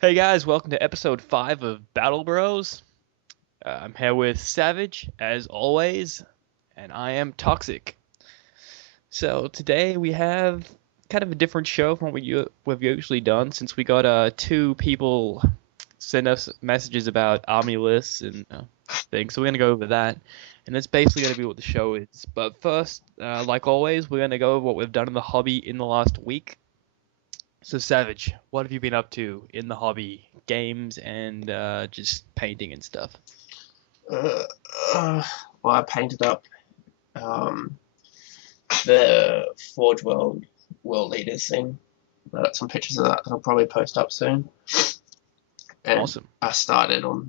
Hey guys, welcome to episode 5 of Battle Bros. I'm here with Savage, as always, and I am Toxic. So today we have kind of a different show from what we've usually done, since we got two people send us messages about army lists and things. So we're gonna go over that, and that's basically gonna be what the show is. But first, like always, we're gonna go over what we've done in the hobby in the last week. So, Savage, what have you been up to in the hobby? Games and just painting and stuff. Uh, uh, well, I painted up um, the Forge World Leaders thing. I got some pictures of that I'll probably post up soon. And Awesome. I started on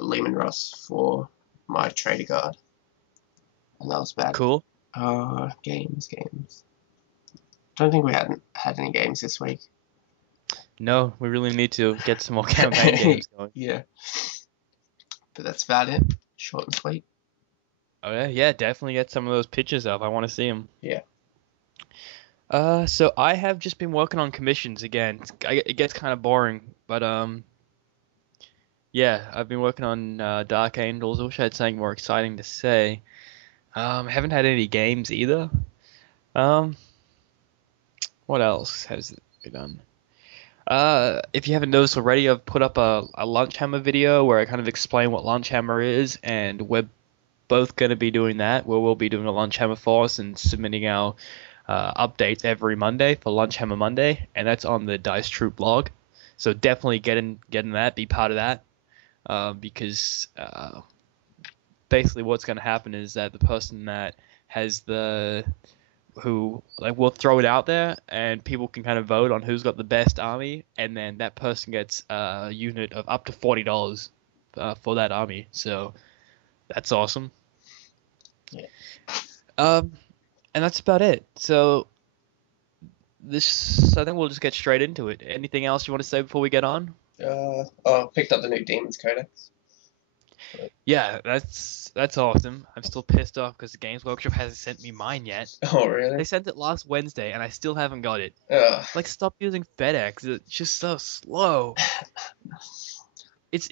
Lehman Russ for my trader guard, and that was bad. Cool. Games. Don't think we hadn't had any games this week. No, we really need to get some more campaign games going. Yeah, but that's about it. Short and sweet. Oh yeah, definitely get some of those pictures up. I want to see them. Yeah. So I have just been working on commissions again. It gets kind of boring, but yeah, I've been working on Dark Angels. I wish I had something more exciting to say. I haven't had any games either. Um, what else has it been done? If you haven't noticed already, I've put up a Lunch Hammer video where I kind of explain what Lunch Hammer is, and we're both going to be doing that, where we'll be doing a Lunch Hammer Force and submitting our updates every Monday for Lunch Hammer Monday, and that's on the Dice Troop blog. So definitely get in that, be part of that, because basically what's going to happen is that the person that has the who like we'll throw it out there and people can kind of vote on who's got the best army, and then that person gets a unit of up to $40 for that army. So that's awesome. Yeah. Um, and that's about it. So I think we'll just get straight into it. Anything else you want to say before we get on? I picked up the new Demons Codex. Yeah, that's awesome. I'm still pissed off because the Games Workshop hasn't sent me mine yet. Oh, They really? sent it last Wednesday and I still haven't got it. Uh, Like, stop using FedEx. It's just so slow. It's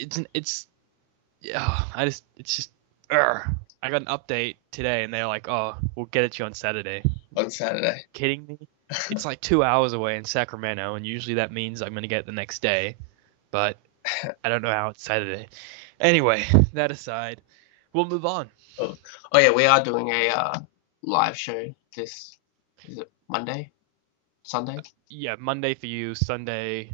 yeah. It's just. Ugh. I got an update today and they're like, oh, we'll get it to you on Saturday. on Saturday. Kidding me? It's like 2 hours away in Sacramento, and usually that means I'm gonna get it the next day. But I don't know how it's Saturday. Anyway, that aside, we'll move on. Oh, oh yeah, we are doing a live show this, is it Monday? Sunday? Yeah, Monday for you, Sunday.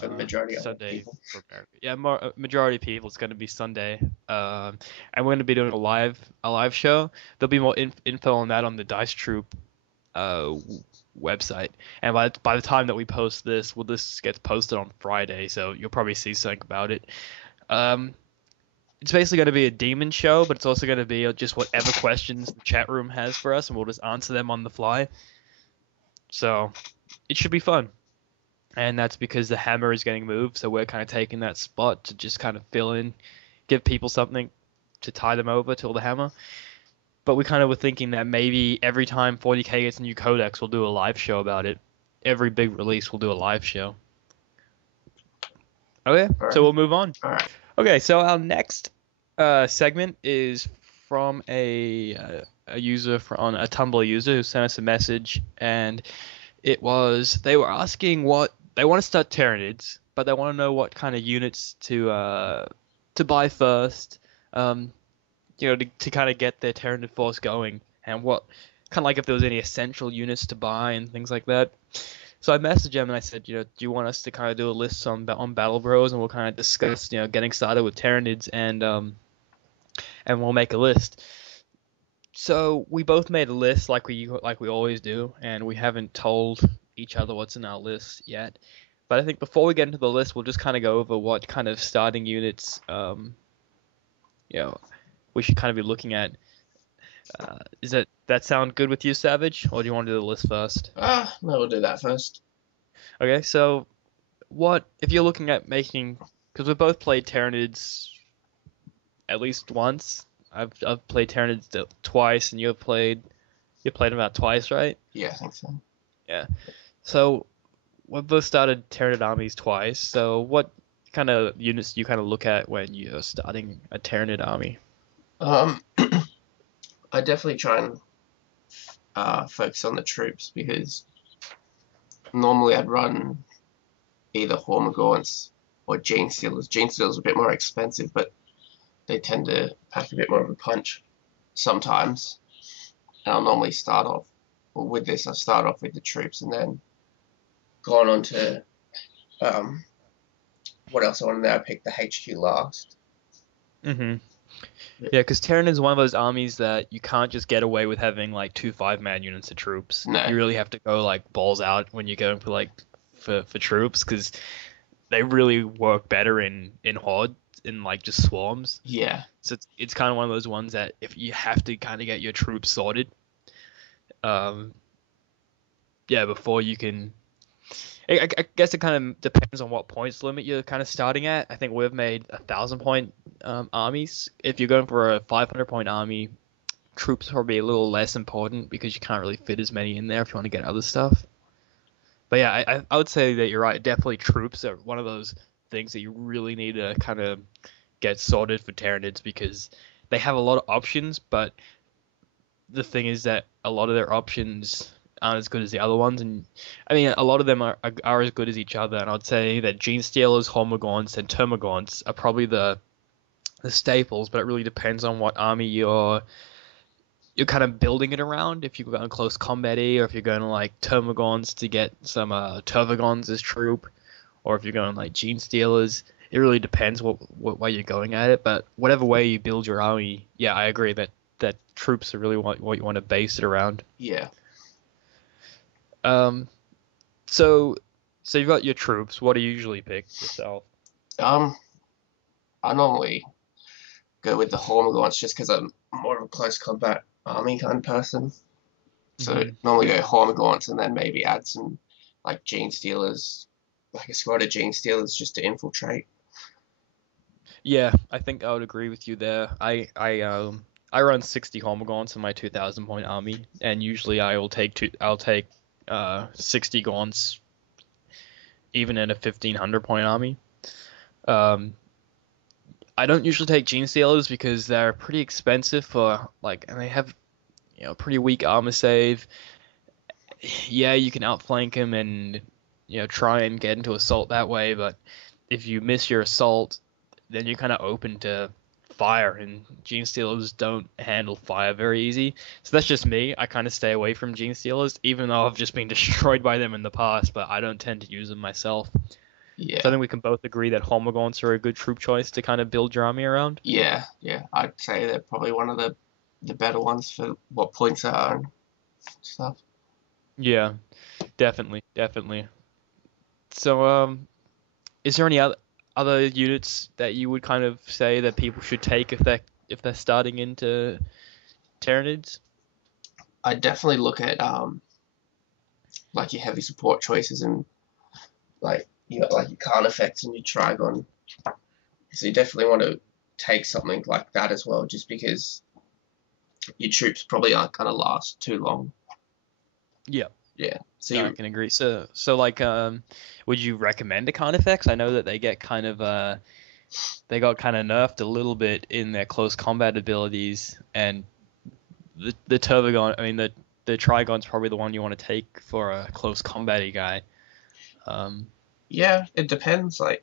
For the majority of Sunday people. for America. Yeah, majority of people it's gonna be Sunday. And we're gonna be doing a live show. There'll be more info on that on the Dice Troop uh website. And by the time that we post this, well, this gets posted on Friday, so you'll probably see something about it. Um, it's basically going to be a demon show, but it's also going to be just whatever questions the chat room has for us, and we'll just answer them on the fly. So it should be fun. And that's because the hammer is getting moved, so we're kind of taking that spot to just kind of fill in, give people something to tie them over till the hammer. But we kind of were thinking that maybe every time 40k gets a new codex, we'll do a live show about it. Every big release, we'll do a live show. Okay, All so right. we'll move on. All right. Okay, so our next segment is from a user on a Tumblr user who sent us a message, and they were asking what they want to start Tyranids, but they want to know what kind of units to buy first, to kind of get their Tyranid force going, and what kind of like if there was any essential units to buy and things like that. So I messaged him and I said, do you want us to kind of do a list on Battle Bros, and we'll kind of discuss, getting started with Tyranids, and we'll make a list. So we both made a list like we always do, and we haven't told each other what's in our list yet. But I think before we get into the list, we'll just kind of go over what kind of starting units, we should kind of be looking at. That sound good with you, Savage, or do you want to do the list first? No, we'll do that first. Okay, so what if you're looking at making? Because we both played Tyranids at least once. I've played Tyranids twice, and you played them about twice, right? Yeah, I think so. Yeah. So we've both started Tyranid armies twice. So what kind of units do you kind of look at when you're starting a Tyranid army? Um, I definitely try and focus on the troops because normally I'd run either Hormagaunts or Gene Stealers. Gene Stealers are a bit more expensive, but they tend to pack a bit more of a punch sometimes. And I'll normally start off, well, with this, I start off with the troops and then gone on to um, what else I wanted there. I picked the HQ last. Hmm. Yeah, because Terran is one of those armies that you can't just get away with having like two 5-man units of troops. No, You really have to go like balls out when you're going for like for troops because they really work better in horde in like just swarms. yeah, So it's kind of one of those ones that if you have to kind of get your troops sorted, um, yeah, before you can. I guess it kind of depends on what points limit you're kind of starting at. I think we've made 1,000 point armies. If you're going for a 500 point army, troops are probably a little less important because you can't really fit as many in there if you want to get other stuff. But yeah, I would say that you're right. Definitely troops are one of those things that you really need to kind of get sorted for Tyranids because they have a lot of options, but the thing is that a lot of their options aren't as good as the other ones, and I mean a lot of them are as good as each other. And I'd say that Gene Stealers, Hormagaunts, and Termagants are probably the staples, but it really depends on what army you're kind of building it around. If you're going close combat or if you're going to like Termagants to get some Tervagons as troop, or if you're going like Gene Stealers. It really depends what way you're going at it, but whatever way you build your army, yeah, I agree that troops are really what you want to base it around. yeah. Um, so so you've got your troops. What do you usually pick yourself? Um, I normally go with the Hormagaunts just because I'm more of a close combat army kind of person. So Hmm. normally go Hormagaunts and then maybe add some like Gene Stealers, like a squad of Gene Stealers just to infiltrate. Yeah, I think I would agree with you there. I run 60 Hormagaunts in my 2,000 point army, and usually I'll take 60 Gaunts even in a 1,500 point army. Um, I don't usually take Gene Stealers because they're pretty expensive for like, and they have pretty weak armor save. Yeah, you can outflank him and try and get into assault that way, but if you miss your assault, then you're kind of open to fire, and Gene Stealers don't handle fire very easy. So that's just me. I kind of stay away from Gene Stealers, even though I've just been destroyed by them in the past, but I don't tend to use them myself. So I Yeah, think we can both agree that Homagons are a good troop choice to kind of build your army around. yeah. I'd say they're probably one of the better ones for what points are and stuff. Yeah, definitely, definitely. So, is there any other units that you would kind of say that people should take if they're starting into Tyranids? I'd definitely look at like your heavy support choices and like you got like your Carnifex and your Trigon. So you definitely want to take something like that as well, just because your troops probably aren't gonna last too long. Yeah, Yeah. So no, I you, can agree. So like, would you recommend a Carnifex? I know that they got kind of nerfed a little bit in their close combat abilities, and the Turbogon, I mean the Trigon's probably the one you want to take for a close combat guy. Um, yeah, it depends. Like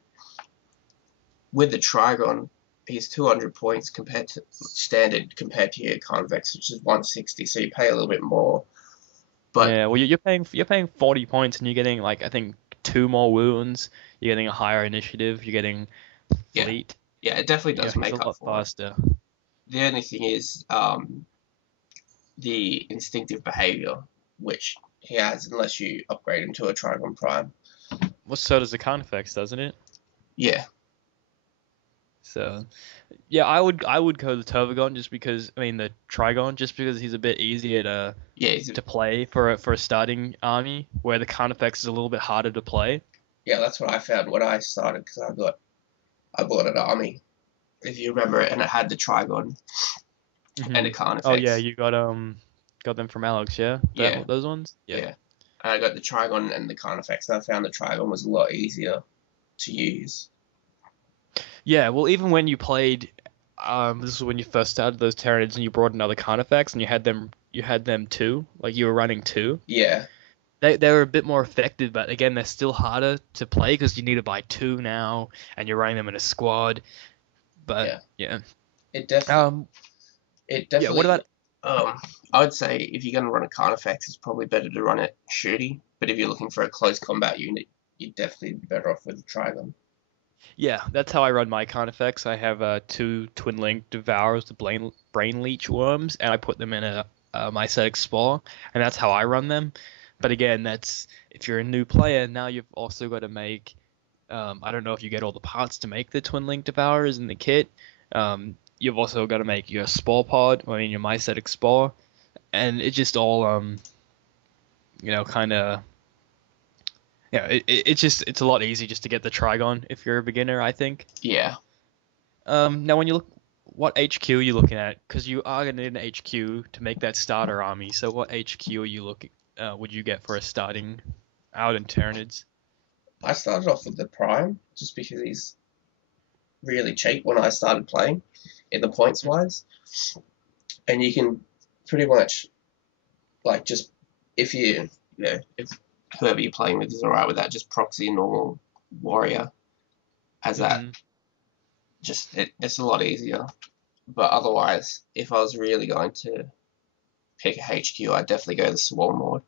with the Trigon, he's 200 points compared to standard compared to your Convex, which is 160. So you pay a little bit more. But yeah, well you're paying 40 points and you're getting like I think two more wounds. You're getting a higher initiative. You're getting yeah, fleet. yeah, it definitely does He's a make up lot for it. faster. The only thing is the instinctive behavior, which he has unless you upgrade him to a Trigon Prime. Well, so does the Carnifex, doesn't it? Yeah, So yeah, I would go the Turbogon just because I mean the Trigon just because he's a bit easier yeah, to play for a starting army, where the Carnifex is a little bit harder to play. yeah. That's what I found when I started because I bought an army, if you remember it, and it had the Trigon and Hmm. a Oh yeah, Carnifex. you got them from Alex, yeah? Yeah, Those ones? Yeah. yeah. I got the Trigon and the Carnifex, and I found the Trigon was a lot easier to use. Yeah, well, even when you played, this is when you first started those Tyranids and you brought another Carnifex and you had them too, like you were running two. Yeah, They were a bit more effective, but again, they're still harder to play because you need to buy two now, and you're running them in a squad. But yeah. yeah, It definitely, um, it yeah. What definitely. about I would say if you're going to run a Carnifex, it's probably better to run it shooty. But if you're looking for a close combat unit, you'd definitely be better off with the Trigon. yeah? That's how I run my Carnifex. I have two Twin Link Devours, the Brain Leech Worms, and I put them in a Mycetic Spore, and that's how I run them. But again, that's if you're a new player, now you've also got to make. I don't know if you get all the parts to make the Twin Link Devourers in the kit. You've also got to make your Spore Pod, I mean your Mycetic Spore, and it just all kind of it's just it's a lot easier just to get the Trigon if you're a beginner, I think. Yeah. Now when you look, what HQ are you looking at? Because you are gonna need an HQ to make that starter army. So what HQ are you looking? Would you get for a starting out in Tyranids? I started off with the Prime just because he's really cheap when I started playing in the points wise. And you can pretty much, like, just if if whoever you're playing with is alright with that, just proxy a normal warrior as that. Mm-hmm. It's a lot easier. But otherwise, if I was really going to pick a HQ, I'd definitely go the Swarm Lord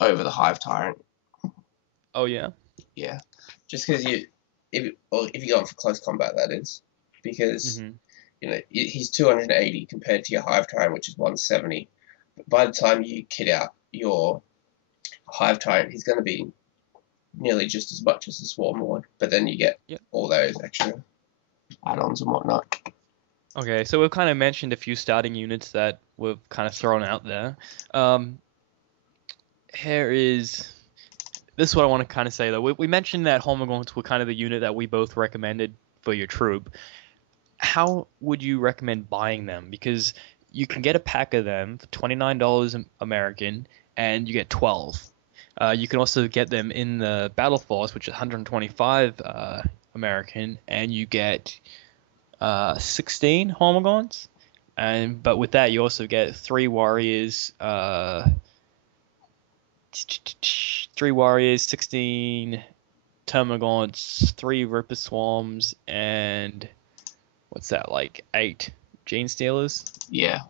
over the Hive Tyrant. Oh yeah. Yeah, just because if you're going for close combat, that is, because Mm-hmm. he's 280 compared to your Hive Tyrant, which is 170. But by the time you kit out your Hive Tyrant, he's going to be nearly just as much as the Swarm Lord. But then you get Yep. all those extra add-ons and whatnot. Okay, so we've kind of mentioned a few starting units that we've kind of thrown out there. Um, here is this is what I want to kind of say though. We mentioned that Homogons were kind of the unit that we both recommended for your troop. How would you recommend buying them? Because you can get a pack of them for $29 American, and you get 12. You can also get them in the Battle Force, which is 125 American, and you get 16 Homogons. And but with that, you also get three warriors, 16 Termagants, three Ripper Swarms, and what's that, like eight Gene Stealers? Yeah,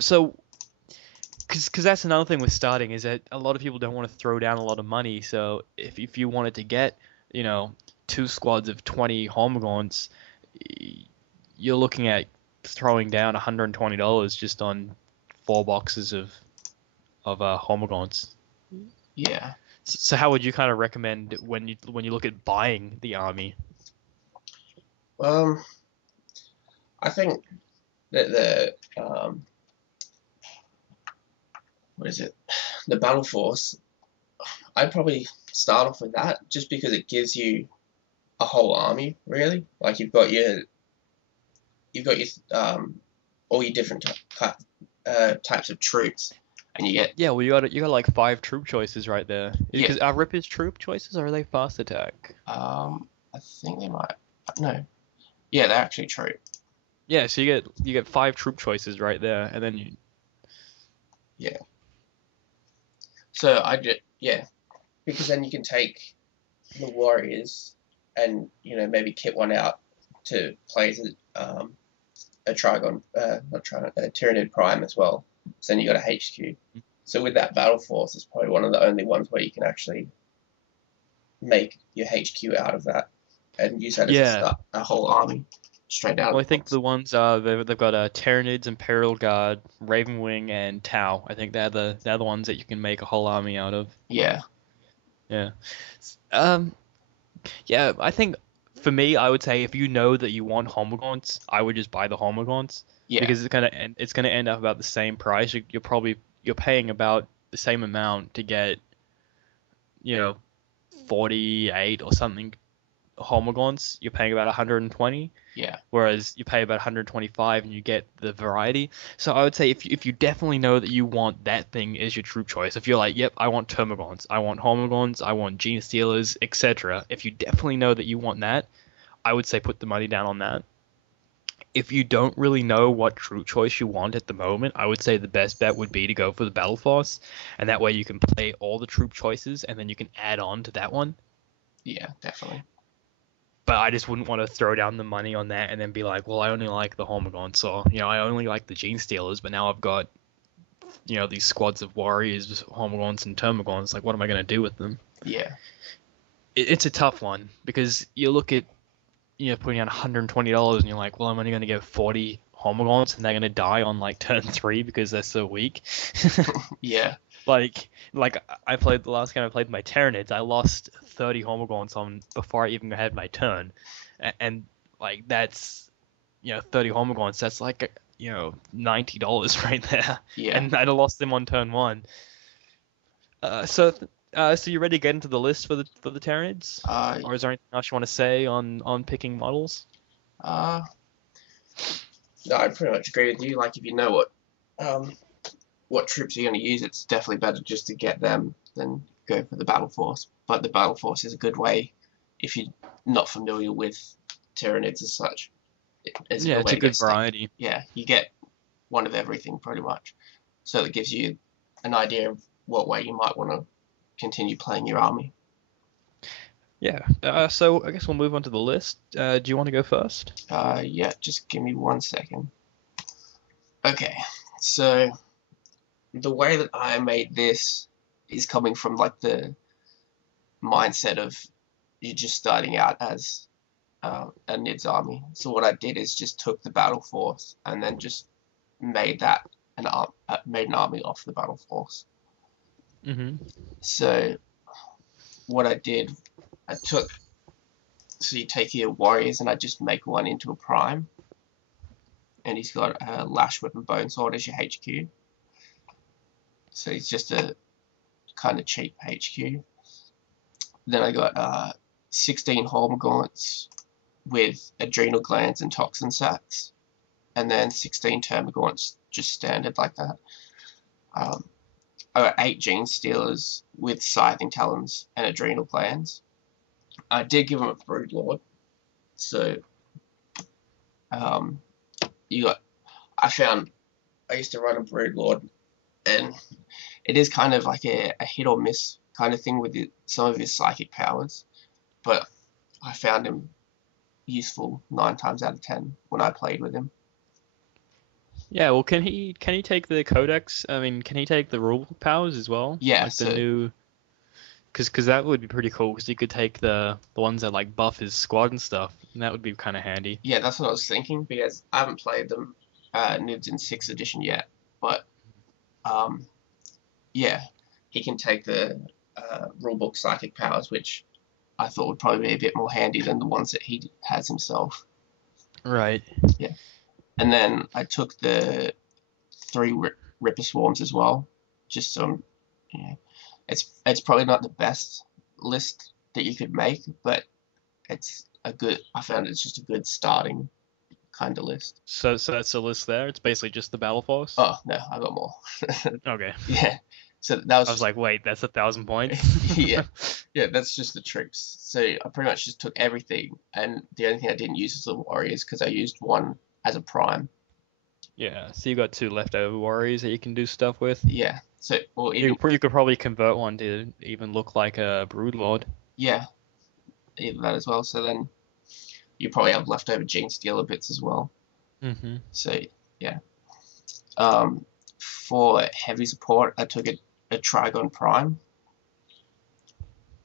So because that's another thing with starting is that a lot of people don't want to throw down a lot of money. So if you wanted to get, you know, two squads of 20 Homogons, you're looking at throwing down $120 just on four boxes of Homogons. yeah. So how would you kind of recommend when you look at buying the army? Um, I think that what is it? The Battle Force. I'd probably start off with that just because it gives you a whole army, really. Like you've got your all your different types of troops, and you get Yeah, well you got like five troop choices right there. yeah. Because are Rippers troop choices or are they fast attack? I think they might no, yeah, they're actually true. Yeah, so you get five troop choices right there, and then you Yeah, so I just yeah because then you can take the warriors and maybe kit one out to play as a Trigon, not Trigon, a Tyranid Prime as well. So then you got a HQ. So with that Battle Force, it's probably one of the only ones where you can actually make your HQ out of that and use that as yeah. a whole army straight out of Well, the I think box. the ones they've got Tyranids, Imperial Guard, Ravenwing, and Tau. I think they're the ones that you can make a whole army out of. Yeah, Yeah. Um. Yeah. I think for me, I would say if you know that you want Homogons, I would just buy the Homogons yeah, because it's gonna end up about the same price. You're paying about the same amount to get, you know, 48 or something Homagons, you're paying about 120, Yeah, whereas you pay about 125 and you get the variety. So I would say if you definitely know that you want that thing as your troop choice, if you're like, yep, I want Termagons, I want Homagons, I want Gene Stealers, etc. If you definitely know that you want that, I would say put the money down on that. If you don't really know what troop choice you want at the moment, I would say the best bet would be to go for the Battle Force, and that way you can play all the troop choices and then you can add on to that one. yeah, definitely. But I just wouldn't want to throw down the money on that and then be like, well, I only like the Homagons, or I only like the Gene Stealers, but now I've got these squads of warriors, Homagons and Termagons. Like, what am I gonna do with them? Yeah, It's a tough one because you look at putting out $120 and you're like, well, I'm only gonna get 40 Homagons and they're gonna die on like turn 3 because they're so weak. yeah, Like I played the last game I played my Tyranids, I lost 30 Homagons on before I even had my turn, and like that's 30 Homagons. That's like $90 right there, yeah. and I'd have lost them on turn 1. So you ready to get into the list for the Tyranids, Uh, or is there anything else you want to say on picking models? uh, no, I pretty much agree with you. Like, if you know what troops you're going to use, it's definitely better just to get them than go for the battle force. But the battle force is a good way if you're not familiar with Tyranids as such. It's a Yeah, good it's way a to get good stuck. variety. Yeah, you get one of everything pretty much. So it gives you an idea of what way you might want to continue playing your army. Yeah. So I guess we'll move on to the list. Do you want to go first? Yeah, just give me 1 second. Okay, so the way that I made this is coming from like the mindset of you're just starting out as a Nid's army. So what I did is just took the battle force and then just made that made an army off the battle force. Mm-hmm. So what I did, I took so you take your warriors and I just make one into a prime, and he's got a lash whip and bone sword as your HQ. So he's just a kind of cheap HQ. Then I got 16 Hormagaunts with adrenal glands and toxin sacs, and then 16 Termagaunts just standard like that. I got 8 Gene Stealers with scything talons and adrenal glands. I did give him a Brood Lord, so um, you got. I used to run a Brood Lord, and it is kind of like a hit or miss kind of thing with some of his psychic powers, but I found him useful 9 times out of 10 when I played with him. Yeah, well, can he take the codex? I mean, can he take the rule powers as well? Yeah, Like the so new, because that would be pretty cool. Because you could take the ones that like buff his squad and stuff, and that would be kind of handy. yeah, that's what I was thinking because I haven't played them Nids in 6th edition yet, but um, yeah, he can take the rulebook psychic powers, which I thought would probably be a bit more handy than the ones that he has himself. Right. Yeah, and then I took the 3 Ripper Swarms as well, just some. Yeah, it's probably not the best list that you could make, but it's a good. I found it's just a good starting kind of list. So that's the list there. It's basically just the battle force. Oh no, I got more. Okay. Yeah, so that was I was just like, wait, that's 1,000 points. yeah, yeah. That's just the troops. So I pretty much just took everything, and the only thing I didn't use was the warriors because I used one as a prime. Yeah. So you got 2 leftover warriors that you can do stuff with. Yeah. So or even You could probably convert one to even look like a broodlord. yeah, even that as well. So then you probably have leftover Gene Stealer bits as well. Mm-hmm. So yeah. Um, for heavy support, I took a Trigon Prime.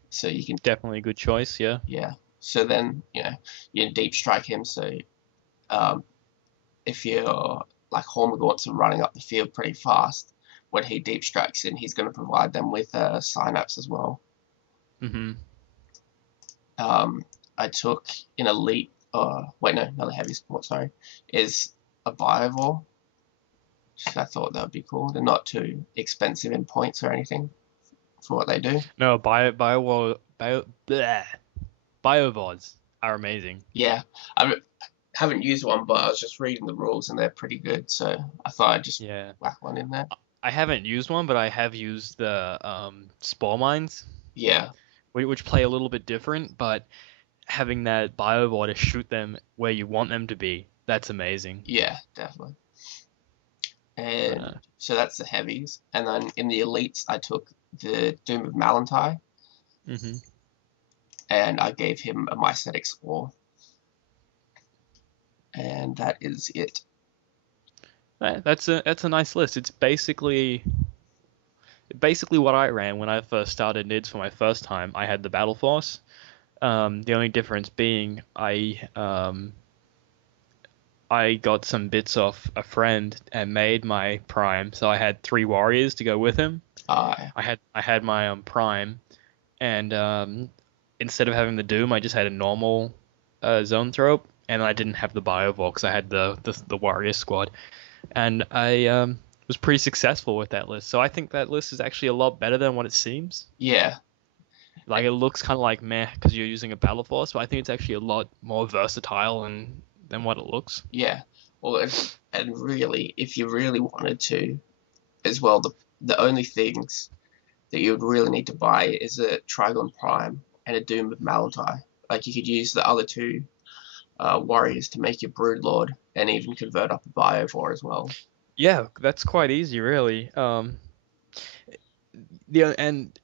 So you can Definitely a good choice. Yeah. yeah. So then you deep strike him. So um, if you're like Hormagaunts are running up the field pretty fast, when he deep strikes in, he's going to provide them with synapse as well. Mm-hmm. I took an elite. Wait, no, another heavy support. Sorry, is a Biovore. I thought that would be cool. They're not too expensive in points or anything for what they do. No, Biovars. are amazing. Yeah, I haven't used one, but I was just reading the rules and they're pretty good. So I thought I'd just Yeah. whack one in there. I haven't used one, but I have used the spore mines, Yeah, which play a little bit different, but having that biobot to shoot them where you want them to be, that's amazing. yeah, definitely. But And so that's the heavies. And then in the elites, I took the Doom of Malantai hmm and I gave him a Mycetic Explore. And that is it. that's a nice list. It's basically what I ran when I first started NIDS for my first time. I had the Battle Force. The only difference being I got some bits off a friend and made my prime, so I had three warriors to go with him. Uh, I had my prime, and instead of having the Doom, I just had a normal zone throw, and I didn't have the Biovox. I had the warrior squad, and I was pretty successful with that list. So I think that list is actually a lot better than what it seems. yeah, Like it looks kind of like meh because you're using a battle force, but I think it's actually a lot more versatile than what it looks. yeah. Well, and really, if you really wanted to, as well, the only things that you would really need to buy is a Trigon Prime and a Doom of Malantai. Like you could use the other two warriors to make your Broodlord and even convert up a Biovore as well. Yeah, that's quite easy, really. And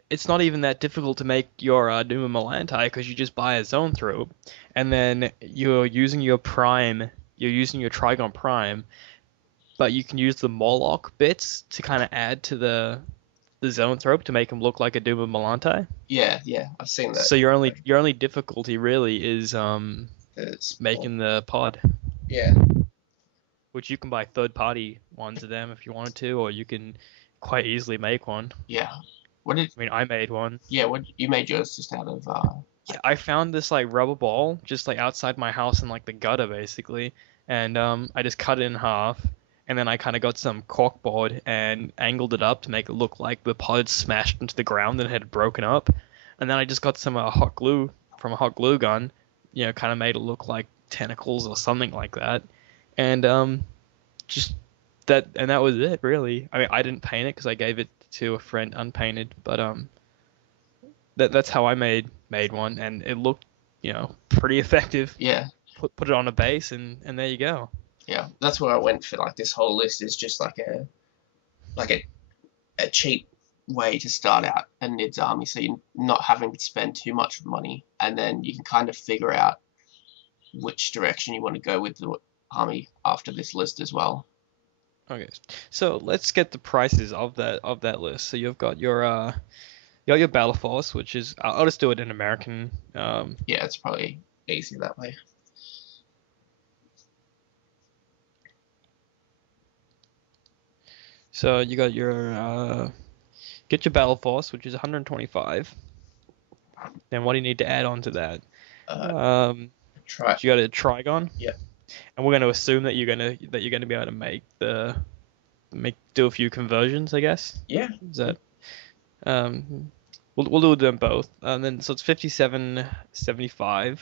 it's not even that difficult to make your Numa Melantai because you just buy a Zone Thrope, and then you're using your Trigon Prime, but you can use the Morlock bits to kind of add to the Zone Thrope to make them look like a Numa Melantai. Yeah, yeah, I've seen that. So your only difficulty really is It's, making the pod, yeah, which you can buy third party ones of them if you wanted to, or you can quite easily make one. yeah. What did? I mean, I made one. Yeah, what you made yours just out of? Yeah, I found this like rubber ball just like outside my house in like the gutter basically, and I just cut it in half, and then I kind of got some corkboard and angled it up to make it look like the pod smashed into the ground and had broken up, and then I just got some hot glue from a hot glue gun, kind of made it look like tentacles or something like that, and just that was it really. I mean, I didn't paint it because I gave it to a friend unpainted, but that's how I made one, and it looked, pretty effective. Yeah, Put it on a base, and there you go. yeah. That's where I went for like this whole list is just like a cheap way to start out a Nids army, so you're not having to spend too much money, and then you can kind of figure out which direction you want to go with the army after this list as well. Okay, so let's get the prices of that list. So you've got your Battle Force, which is I'll just do it in American. Yeah, it's probably easier that way. So you got your Battle Force, which is 125. Then what do you need to add on to that? Uh, So try. you got a Trigon, Yeah, and we're going to assume that you're gonna be able to do a few conversions, I guess. yeah, Is that we'll do them both, and then so it's 57.75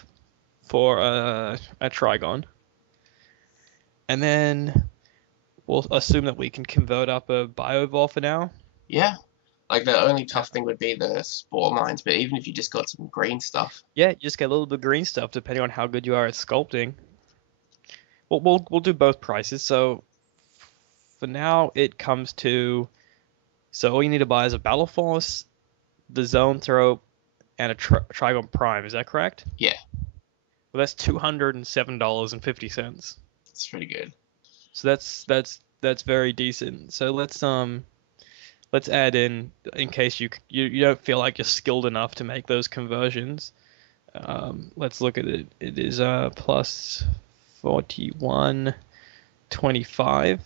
for a Trigon, and then we'll assume that we can convert up a Biovol for now. yeah. Like the only tough thing would be the spore mines, but even if you just got some green stuff, Yeah, you just get a little bit of green stuff depending on how good you are at sculpting. We'll do both prices. So for now, it comes to so all you need to buy is a Battle Force, the Zone Throw, and a Trigon Prime. Is that correct? yeah, Well, that's $207.50. it's pretty good. So that's very decent. So let's add in case you don't feel like you're skilled enough to make those conversions. Let's look at it. It is plus 41.25,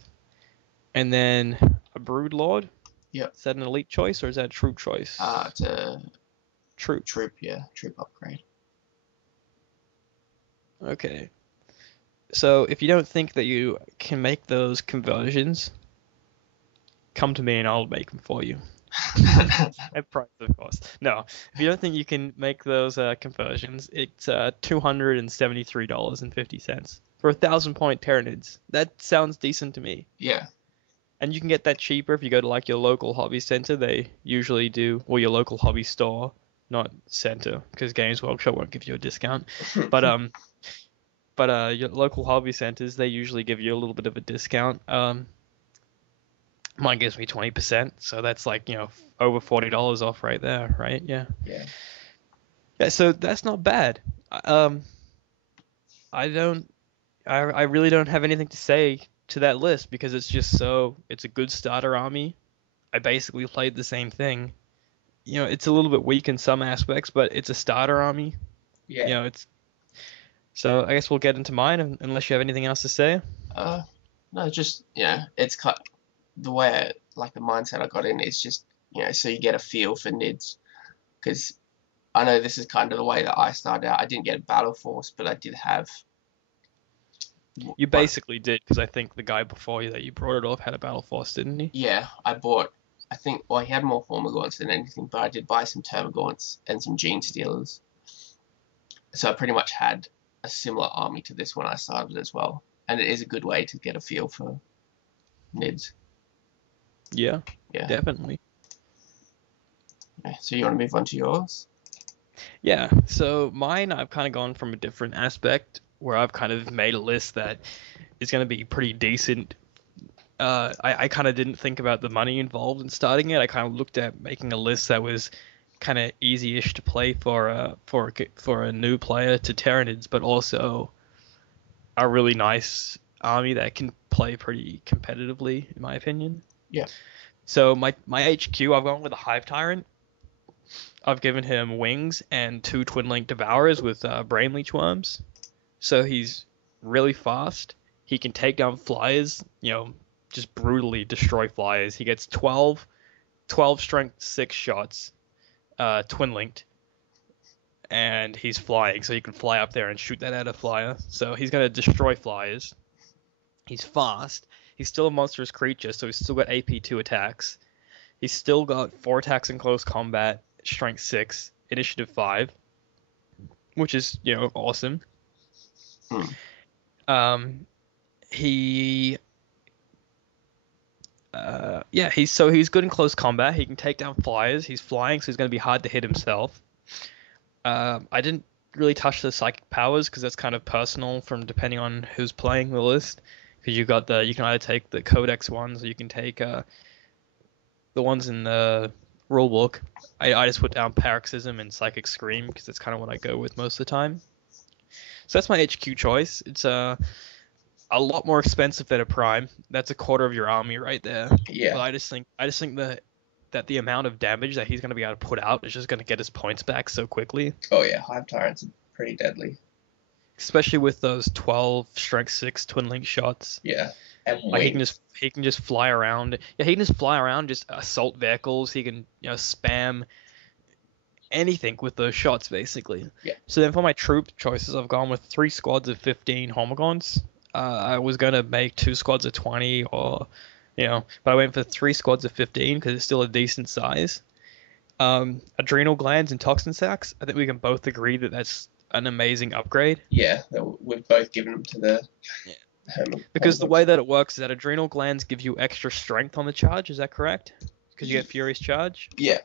and then a Broodlord. Yep. Is that an elite choice or is that a troop choice? It's a Troop. troop, yeah, troop upgrade. Okay. So if you don't think that you can make those conversions, come to me and I'll make them for you. And price, of course. No, if you don't think you can make those conversions, it's $273.50 for 1,000 point Tyranids. That sounds decent to me. Yeah, And you can get that cheaper if you go to like your local hobby center. They usually do, or your local hobby store, not center, because Games Workshop won't give you a discount. But your local hobby centers, they usually give you a little bit of a discount. Mine gives me 20%, so that's like, over $40 off right there, right? Yeah. yeah, Yeah, so that's not bad. Um, I don't, I really don't have anything to say to that list because it's a good starter army. I basically played the same thing. It's a little bit weak in some aspects, but it's a starter army. yeah. It's so I guess we'll get into mine unless you have anything else to say. Uh, no, just it's the way like the mindset I got in is just so you get a feel for NIDS because I know this is kind of the way that I started out. I didn't get a Battle Force, but I did have You one. basically did because I think the guy before you that you brought it off had a battle force, didn't he? Yeah, I bought. I think well, he had more Formagaunts than anything, but I did buy some Termagaunts and some Gene Stealers. So I pretty much had a similar army to this when I started as well, and it is a good way to get a feel for NIDS. Yeah, Yeah. definitely. Okay, so you want to move on to yours? Yeah, so mine, I've kind of gone from a different aspect where I've kind of made a list that is going to be pretty decent. I kind of didn't think about the money involved in starting it. I kind of looked at making a list that was kind of easy-ish to play for a new player to Tyranids, but also a really nice army that can play pretty competitively, in my opinion. Yeah. So my HQ, I've gone with a Hive Tyrant. I've given him wings and two Twin Link Devourers with Brain Leech Worms. So he's really fast. He can take down flyers, just brutally destroy flyers. He gets 12 strength 6 shots, Twin Linked, and he's flying, so he can fly up there and shoot that at a flyer. So he's going to destroy flyers. He's fast. He's still a monstrous creature, so he's still got AP 2 attacks. He's still got 4 attacks in close combat, strength 6, initiative 5, which is, awesome. Hmm. Um, he, he's good in close combat. He can take down flyers. He's flying, so he's going to be hard to hit himself. I didn't really touch the psychic powers because that's kind of personal from depending on who's playing the list. Because you can either take the Codex ones or you can take the ones in the rulebook. I just put down Paroxysm and Psychic Scream because that's kind of what I go with most of the time. So that's my HQ choice. It's a lot more expensive than a Prime. That's a quarter of your army right there. Yeah. But I just think that the amount of damage that he's going to be able to put out is just going to get his points back so quickly. Oh yeah, Hive Tyrants are pretty deadly. Especially with those 12 strength 6 twin link shots. Yeah. And like he can just fly around. Yeah, he can just fly around, just assault vehicles. He can spam anything with those shots basically. Yeah. So then for my troop choices, I've gone with 3 squads of 15 Homagons. I was gonna make 2 squads of 20 or but I went for 3 squads of 15 because it's still a decent size. Adrenal glands and toxin sacs. I think we can both agree that that's an amazing upgrade. Yeah, we've both given them to the because the way that it works is that adrenal glands give you extra strength on the charge. Is that correct? Because you get furious charge. Yeah.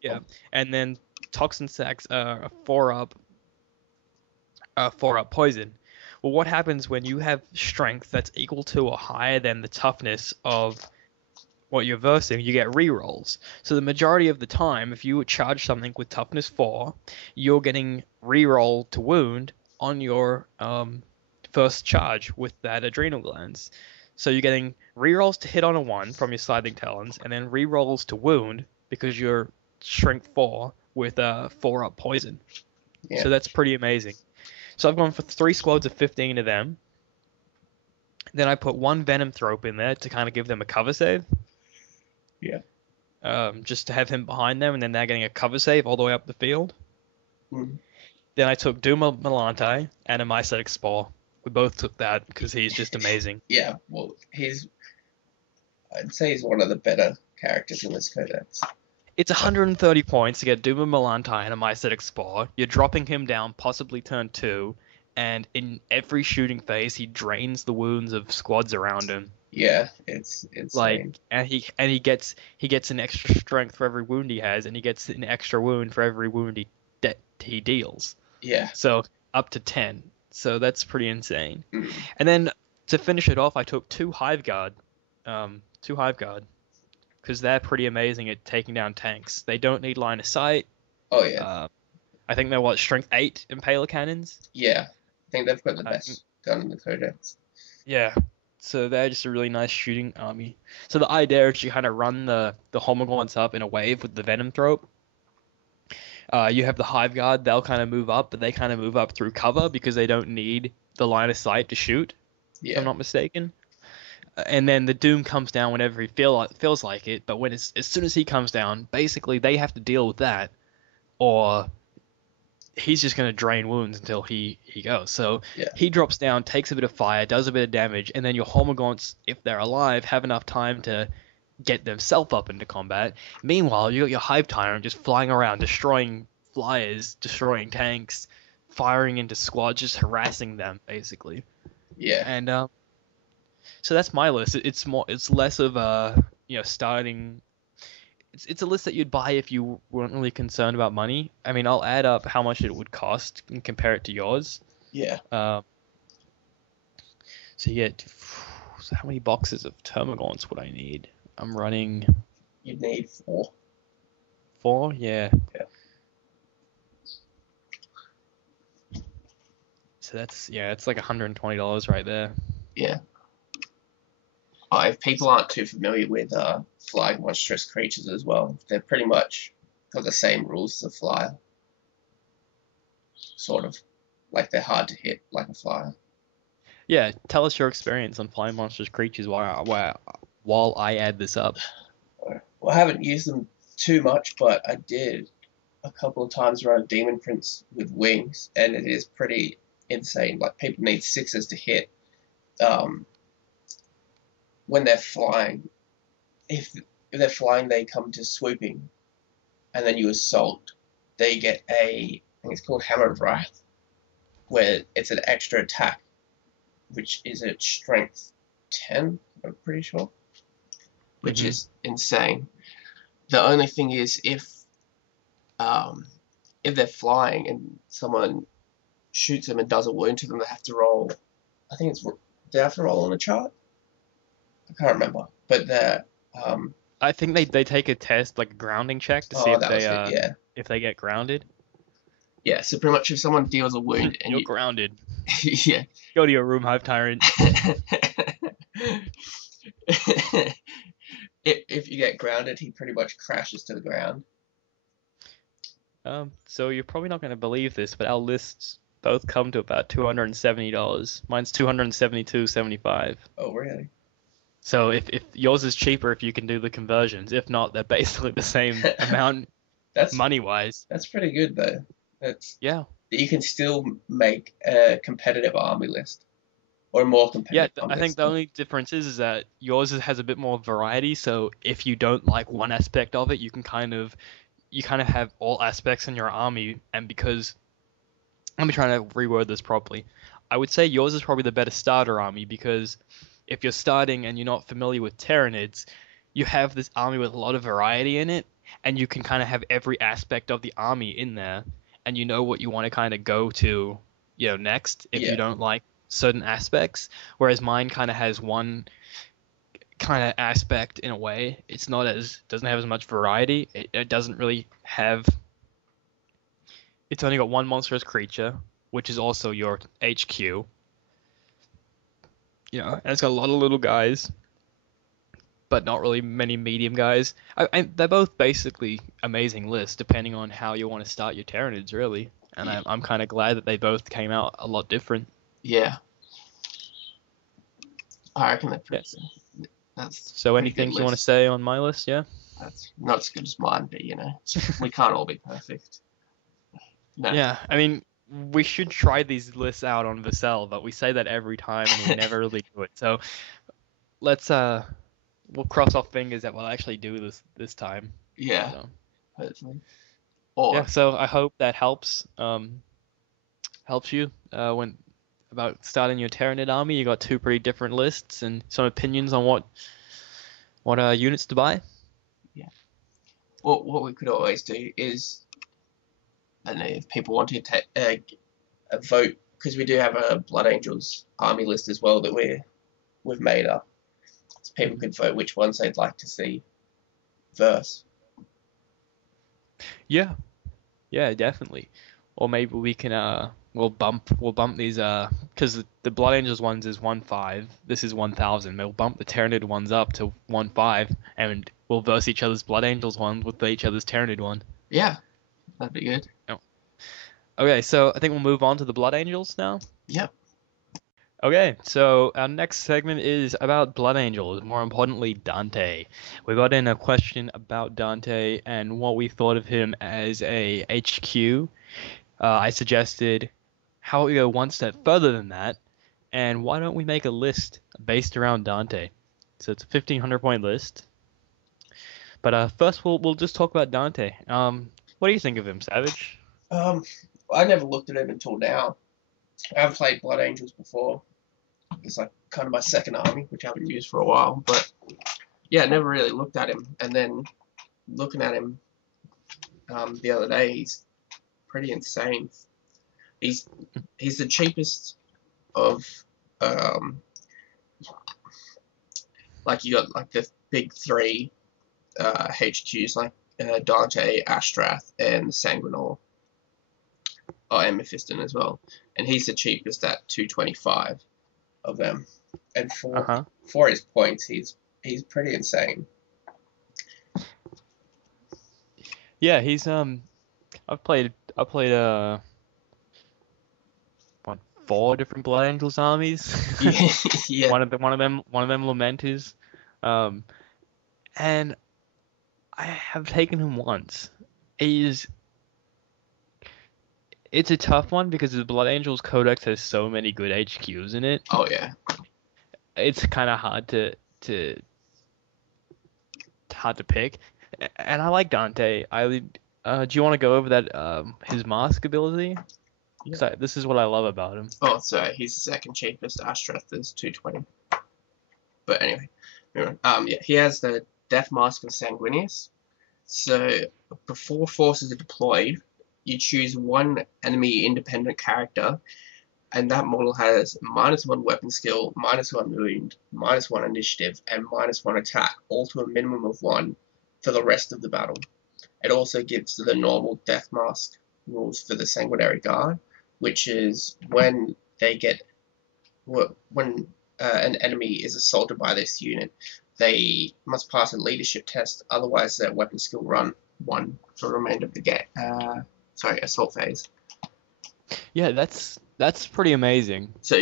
Yeah, and then toxin sacs are a 4-up poison. Well, what happens when you have strength that's equal to or higher than the toughness of what you're versing? You get rerolls. So the majority of the time, if you charge something with toughness 4, you're getting reroll to wound on your first charge with that adrenal glands. So you're getting rerolls to hit on a 1 from your sliding talons, and then rerolls to wound because you're strength 4 with a 4-up poison. Yeah. So that's pretty amazing. So I've gone for 3 squads of 15 of them. Then I put 1 Venom Thrope in there to kind of give them a cover save. Yeah. Just to have him behind them, and then they're getting a cover save all the way up the field. Mm. Then I took Duma Melante and a Mycetic Spore. We both took that because he's just amazing. Yeah, well, I'd say he's one of the better characters in this codex. It's 130 points to get Duma Melantai and a Mycetic Spore. You're dropping him down, possibly turn 2, and in every shooting phase, he drains the wounds of squads around him. Yeah, it's Like, insane. and he gets an extra strength for every wound he has, and he gets an extra wound for every wound he deals. Yeah. So up to 10. So that's pretty insane. Mm. And then to finish it off, I took two Hive Guard, because they're pretty amazing at taking down tanks. They don't need line of sight. Oh yeah. I think they're what, strength 8 impaler cannons. Yeah. I think they've got the I best gun in the codex. Yeah. So they're just a really nice shooting army. So the idea is you kind of run the Homogorns up in a wave with the Venom Throat. You have the Hive Guard, they'll kind of move up, but they kind of move up through cover because they don't need the line of sight to shoot, if I'm Yeah. not mistaken. And then the Doom comes down whenever he feels like it, but as soon as he comes down, basically they have to deal with that, or he's just going to drain wounds until he goes. So Yeah. he drops down, takes a bit of fire, does a bit of damage, and then your Homogorns, if they're alive, have enough time to get themselves up into combat. Meanwhile, you got your Hive Tyrant just flying around, destroying flyers, destroying tanks, firing into squads, just harassing them, basically. Yeah. And so that's my list. It's less of starting. It's a list that you'd buy if you weren't really concerned about money. I mean, I'll add up how much it would cost and compare it to yours. Yeah. So you get. So how many boxes of Termagants would I need? I'm running You'd need 4. 4. Yeah. Yeah. So it's like $120 right there. Yeah. If people aren't too familiar with flying monstrous creatures as well, they're pretty much got the same rules as a flyer. Sort of. Like they're hard to hit like a flyer. Yeah, tell us your experience on flying monstrous creatures while I add this up. Well, I haven't used them too much, but I did a couple of times run Demon Prince with wings, and it is pretty insane. Like, people need 6s to hit. When they're flying, if they're flying, they come to swooping, and then you assault. They get I think it's called Hammer of Wrath, where it's an extra attack, which is at strength 10, I'm pretty sure, which is insane. The only thing is if they're flying and someone shoots them and does a wound to them, they have to roll. I think do they have to roll on a chart? I can't remember, but they're. I think they take a test, like a grounding check, to see if they get grounded. Yeah, so pretty much if someone deals a wound and You're grounded. Yeah. Go to your room, Hive Tyrant. If you get grounded, he pretty much crashes to the ground. So you're probably not going to believe this, but our lists both come to about $270. Mine's $272.75. Oh, really? So if yours is cheaper, if you can do the conversions. If not, they're basically the same amount money-wise. That's pretty good, though. Yeah. You can still make a competitive army list. Or a more competitive army I think list. the only difference is that yours has a bit more variety, so if you don't like one aspect of it, you kind of have all aspects in your army, and because... Let me try to reword this properly. I would say yours is probably the better starter army, because if you're starting and you're not familiar with Tyranids, you have this army with a lot of variety in it, and you can kind of have every aspect of the army in there, and you know what you want to kind of go to, next if you don't like certain aspects. Whereas mine kind of has one kind of aspect in a way. Doesn't have as much variety. It doesn't really have. It's only got one monstrous creature, which is also your HQ. And it's got a lot of little guys, but not really many medium guys. They're both basically amazing lists, depending on how you want to start your Tyranids, really. And I'm kind of glad that they both came out a lot different. Yeah. I reckon that's so anything you want to say on my list, yeah? That's not as good as mine, but we can't all be perfect. No. Yeah, I mean, we should try these lists out on Vassell, but we say that every time and we never really do it. So let's we'll cross our fingers that we'll actually do this time. Yeah, So hopefully. yeah, Or so I hope that helps you when about starting your Tyranid army. You got two pretty different lists and some opinions on what units to buy. yeah, what we could always do is, I don't know, if people want to take a vote, because we do have a Blood Angels army list as well that we've made up. So people Mhm. could vote which ones they'd like to see first. Yeah, yeah, definitely. Or maybe we can we'll bump these because the Blood Angels ones is 1-5. This is 1,000. We'll bump the Tyranid ones up to 1-5, and we'll verse each other's Blood Angels ones with each other's Tyranid one. Yeah, that'd be good. Oh. Okay, so I think we'll move on to the Blood Angels now. Yep. Okay, so our next segment is about Blood Angels, more importantly, Dante. We got in a question about Dante and what we thought of him as a HQ. I suggested how about we go one step further than that, and why don't we make a list based around Dante? So it's a 1,500 point list. But first we'll just talk about Dante. What do you think of him, Savage? Um, I never looked at him until now. I've played Blood Angels before. It's like kind of my second army, which I haven't used for a while. But yeah, I never really looked at him. And then looking at him the other day, he's pretty insane. He's he's the cheapest of um, like you got like the big three HQs like Dante, Ashtrath, and Sanguinor, and Mephiston as well. And he's the cheapest at 225 of them. And Uh-huh. for his points, he's pretty insane. Yeah, he's I've played what, four different Blood Angels armies. Yeah, yeah. One of them Lamentus. Um, and I have taken him once. He's It's a tough one because the Blood Angels Codex has so many good HQs in it. Oh yeah. It's kind of to hard to pick. And I like Dante. Do you want to go over that his mask ability? Yeah. Because this is what I love about him. Oh, so he's the second cheapest. Ashtrath is 220. But anyway, yeah, he has the Death Mask of Sanguinius. So before forces are deployed, you choose one enemy independent character, and that model has -1 weapon skill, -1 wound, -1 initiative, and -1 attack, all to a minimum of 1 for the rest of the battle. It also gives the normal Death Mask rules for the Sanguinary Guard, which is when an enemy is assaulted by this unit, they must pass a leadership test, otherwise their weapon skill run 1 for the remainder of the game. Assault phase. Yeah, that's pretty amazing. So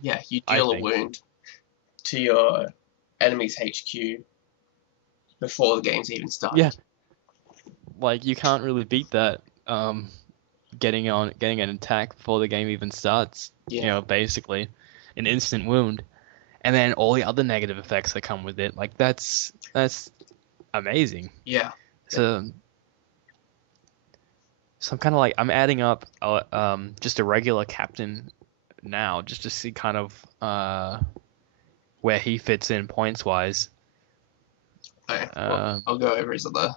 yeah, you I deal a think. wound to your enemy's HQ before the game's even Yeah, started. like you can't really beat that. Getting an attack before the game even starts. Yeah, Basically, an instant wound, and then all the other negative effects that come with it. Like that's amazing. yeah, So I'm kind of like I'm adding up just a regular captain now just to see kind of where he fits in points wise. okay. Well, Um, I'll go over his other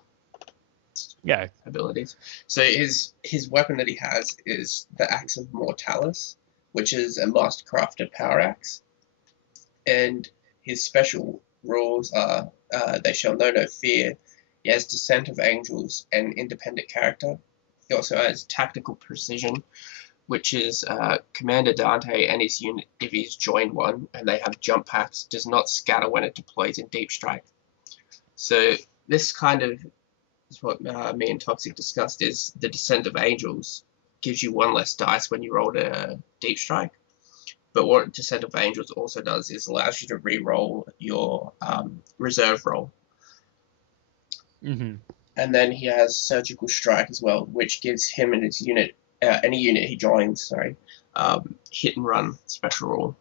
yeah. abilities. So his weapon that he has is the Axe of Mortalis, which is a mastercrafted power axe, and his special rules are they shall know no fear. He has Descent of Angels and Independent Character. He also has Tactical Precision, which is Commander Dante and his unit, if he's joined one and they have jump packs, does not scatter when it deploys in Deep Strike. So this kind of is what me and Toxic discussed, is the Descent of Angels gives you 1 less dice when you roll a Deep Strike. But what Descent of Angels also does is allows you to re-roll your reserve roll. Hmm. And then he has Surgical Strike as well, which gives him and his unit, any unit he joins, hit and run special rule.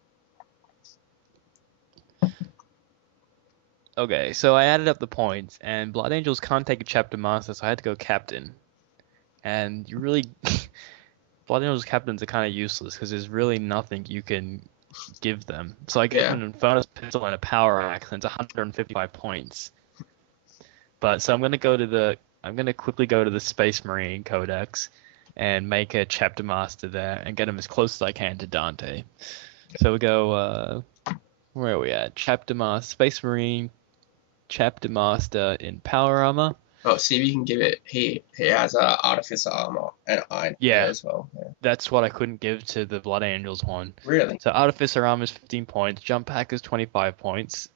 Okay, so I added up the points, and Blood Angels can't take a chapter master, so I had to go captain. And you really, Blood Angels captains are kind of useless because there's really nothing you can give them. So I gave Yeah. them an Infernus Pistol and a Power Axe, and it's 155 points. But so I'm gonna quickly go to the Space Marine Codex and make a chapter master there and get him as close as I can to Dante. So we go, where are we at? Chapter Master, Space Marine, Chapter Master in Power Armor. Oh, see if you can give it. He has artificer armor and iron Yeah, as well. Yeah. that's what I couldn't give to the Blood Angels one. Really? So Artificer Armor is 15 points, Jump Pack is 25 points.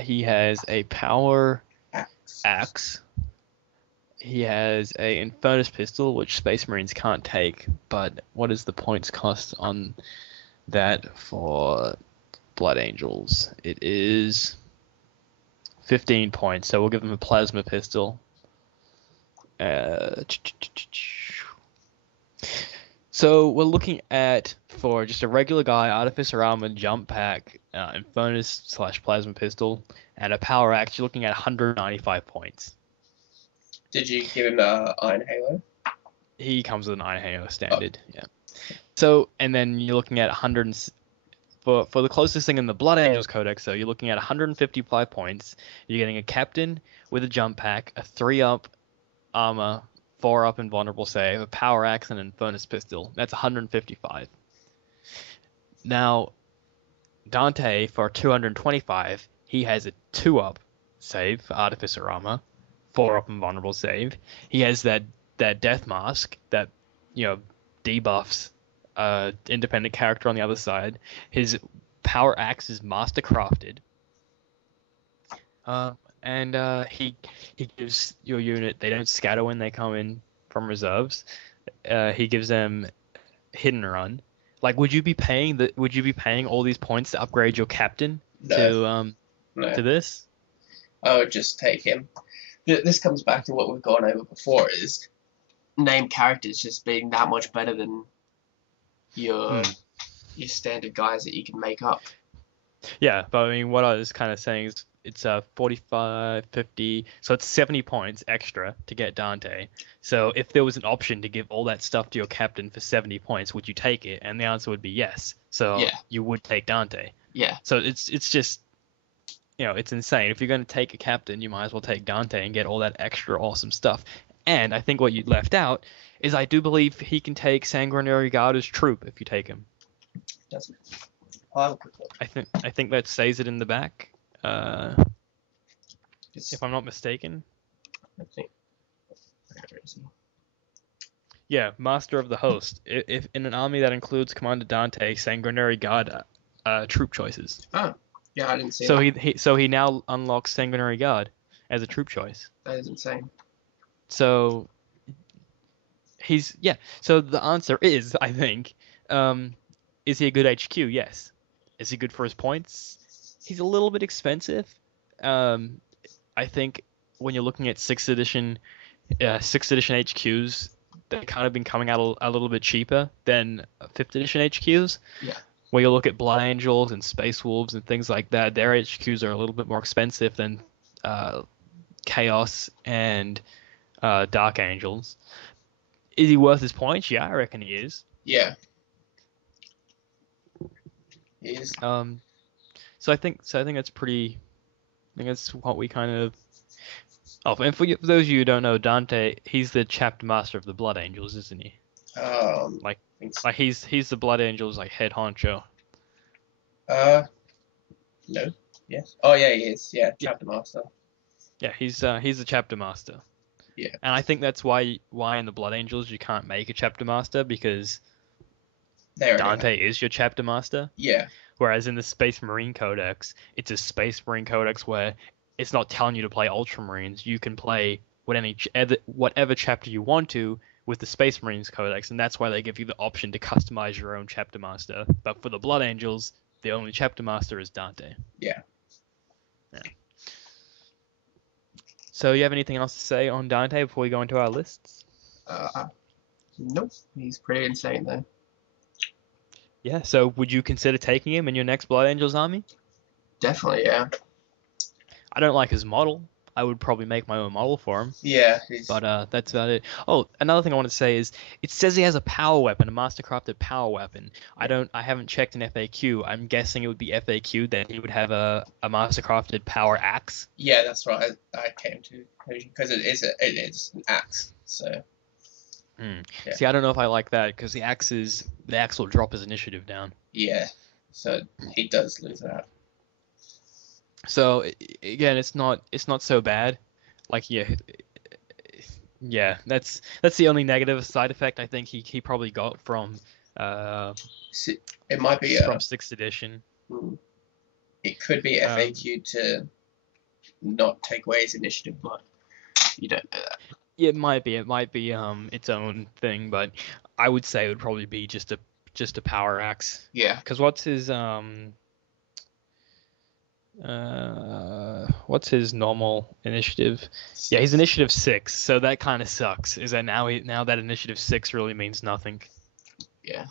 He has a Power Axe. Axe. He has a Infernus Pistol, which Space Marines can't take. But what is the points cost on that for Blood Angels? It is 15 points, so we'll give him a Plasma Pistol. So we're looking at, for just a regular guy, Artificer Armor, Jump Pack, Infernus/Plasma Pistol, and a Power Axe, you're looking at 195 points. Did you give him the iron halo? He comes with an Iron Halo standard, yeah. So, and then you're looking at 100, for the closest thing in the Blood Angels Codex, so you're looking at 155 points. You're getting a Captain with a Jump Pack, a 3-up armor, 4-up invulnerable save, a Power Axe, and an Infernus Pistol. That's 155. Now, Dante, for 225, he has a 2-up save for Artificer Armor, 4-up invulnerable save. He has that Death Mask that, debuffs independent character on the other side. His Power Axe is Master Crafted. And he gives your unit, they don't scatter when they come in from reserves. He gives them Hidden Run. Like, would you be paying all these points to upgrade your captain No. to this? I would just take him. This comes back to what we've gone over before: is named characters just being that much better than your standard guys that you can make up. Yeah, but I mean, what I was kind of saying is it's 45, 50, so it's 70 points extra to get Dante. So if there was an option to give all that stuff to your captain for 70 points, would you take it? And the answer would be yes. So Yeah. you would take Dante. Yeah. So it's just, it's insane. If you're going to take a captain, you might as well take Dante and get all that extra awesome stuff. And I think what you left out is I do believe he can take Sanguinary Guard as troop if you take him. Doesn't. I'll have a quick look. I think that says it in the back. If I'm not mistaken. I think. Where is he? Yeah, Master of the Host. If in an army that includes Commander Dante, Sanguinary Guard troop choices. Oh, yeah, I didn't see So that. he now unlocks Sanguinary Guard as a troop choice. That is insane. So So the answer is, I think, is he a good HQ? Yes. Is he good for his points? He's a little bit expensive. I think when you're looking at 6th edition HQs, they've kind of been coming out a little bit cheaper than 5th edition HQs. Yeah. Where you look at Blood Angels and Space Wolves and things like that, their HQs are a little bit more expensive than Chaos and Dark Angels. Is he worth his points? Yeah, I reckon he is. Yeah. He is. So I think that's pretty. I think that's what we kind of. Oh, and for those of you who don't know, Dante, he's the chapter master of the Blood Angels, isn't he? Like he's the Blood Angels like head honcho. No. Yes. Oh yeah, he is. Yeah, chapter master. Yeah, he's the chapter master. Yeah. And I think that's why in the Blood Angels you can't make a chapter master because Dante is your chapter master. Yeah. Whereas in the Space Marine Codex, it's a Space Marine Codex where it's not telling you to play Ultramarines. You can play whatever chapter you want to with the Space Marines Codex, and that's why they give you the option to customize your own chapter master. But for the Blood Angels, the only chapter master is Dante. Yeah. So you have anything else to say on Dante before we go into our lists? Nope. He's pretty insane though. Yeah, so would you consider taking him in your next Blood Angels army? Definitely, yeah. I don't like his model. I would probably make my own model for him. Yeah, he's But that's about it. Oh, another thing I want to say is it says he has a power weapon, a mastercrafted power weapon. yeah, I haven't checked an FAQ. I'm guessing it would be FAQ that he would have a mastercrafted power axe. yeah. That's right. I came to because it is an axe. So Hmm. yeah, See, I don't know if I like that because the axe will drop his initiative down. yeah. So he does lose that. So again, it's not so bad. Like yeah, that's the only negative side effect I think he probably got uh It might be from a. sixth edition. It could be Um, FAQ to not take away his initiative, but you don't know that. it might be its own thing, but I would say it would probably be just a power axe. Yeah. Because what's his normal initiative? Yeah, he's initiative 6, so that kind of sucks. Is that now that initiative 6 really means nothing. Yeah.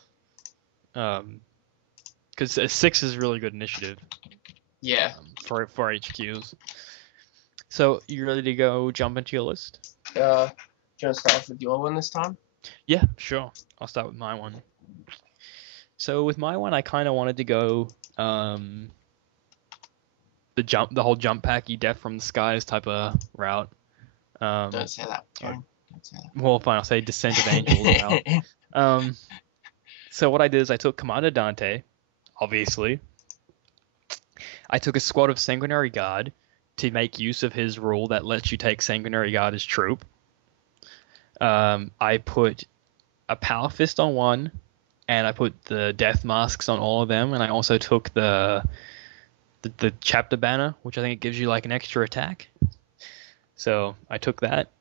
Because 6 is really good initiative Yeah. for HQs. So you ready to go jump into your list? Do you want to start off with your one this time? Yeah, sure. I'll start with my one. So with my one, I kind of wanted to go the whole jump pack you death from the skies type of route. Don't say that, Karen. Don't say Well, fine, I'll say Descent of Angels route. that. So what I did is I took Commander Dante, obviously. I took a squad of Sanguinary Guard to make use of his rule that lets you take Sanguinary Guard as troop. I put a Power Fist on one, and I put the Death Masks on all of them, and I also took the Chapter Banner, which I think it gives you like an extra attack. So I took that.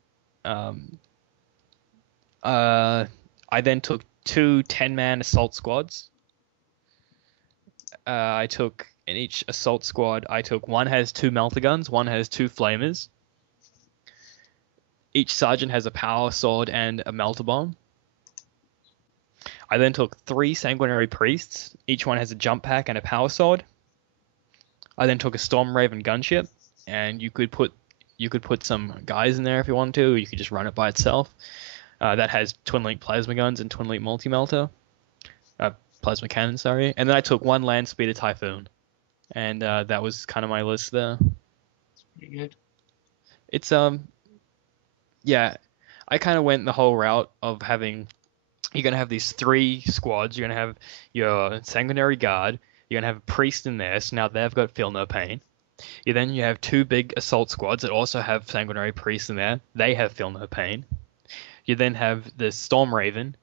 I then took two 10-man assault squads. I took in each assault squad, one has 2 melter guns, one has 2 flamers. Each sergeant has a power sword and a melter bomb. I then took 3 sanguinary priests. Each one has a jump pack and a power sword. I then took a Storm Raven gunship, and you could put some guys in there if you want to. You could just run it by itself. That has twin link plasma guns and twin link multi melter, plasma cannon. Sorry. And then I took 1 land speeder typhoon, and that was kind of my list there. Pretty good. It's yeah, I kind of went the whole route of having. You're gonna have these 3 squads. You're gonna have your sanguinary guard. You're gonna have a priest in there, so now they've got feel no pain. You have 2 big assault squads that also have sanguinary priests in there. They have feel no pain. You then have the Storm Raven,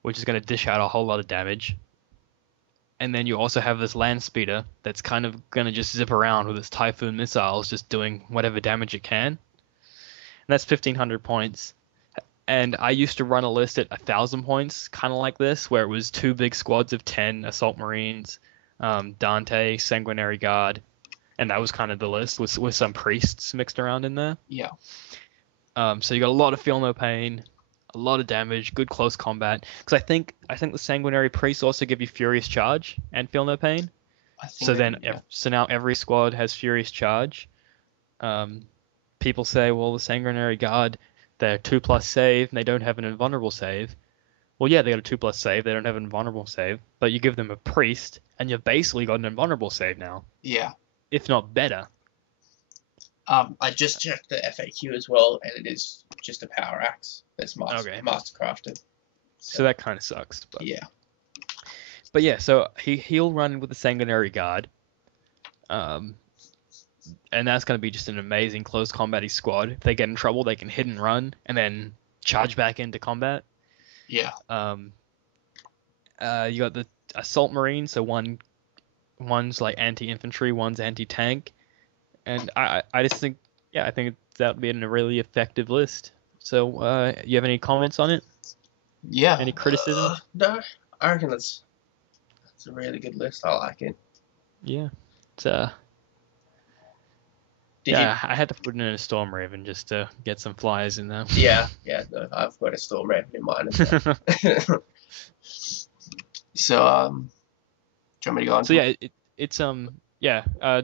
which is going to dish out a whole lot of damage. And then you also have this land speeder that's kind of going to just zip around with its Typhoon missiles, just doing whatever damage it can. And that's 1,500 points. And I used to run a list at 1,000 points, kind of like this, where it was 2 big squads of 10 Assault Marines, Dante, Sanguinary Guard, and that was kind of the list with some priests mixed around in there. Yeah. So you got a lot of feel no pain, a lot of damage, good close combat. Because I think the Sanguinary Priests also give you Furious Charge and feel no pain. I think So they then, do, yeah. so now every squad has Furious Charge. People say, well, the Sanguinary Guard, they're 2+ save, and they don't have an invulnerable save. Well, yeah, they got a 2+ save, they don't have an invulnerable save, but you give them a priest, and you've basically got an invulnerable save now, Yeah. if not better. I just checked the FAQ as well, and it is just a power axe that's Okay. mastercrafted. So that kind of sucks. But Yeah. So he'll run with the Sanguinary Guard, and that's going to be just an amazing close combat squad. If they get in trouble, they can hit and run, and then charge back into combat. Yeah. You got the Assault Marine, so one's like anti-infantry, one's anti-tank, and I just think, yeah, I think that would be a really effective list. So, you have any comments on it? Yeah. Any criticism? No, I reckon that's a really good list. I like it. Yeah. It's Did yeah, I had to put in a Storm Raven just to get some flyers in there. you? Yeah. No, I've got a Storm Raven in mind as well. So, do you want me to go on? So yeah, it's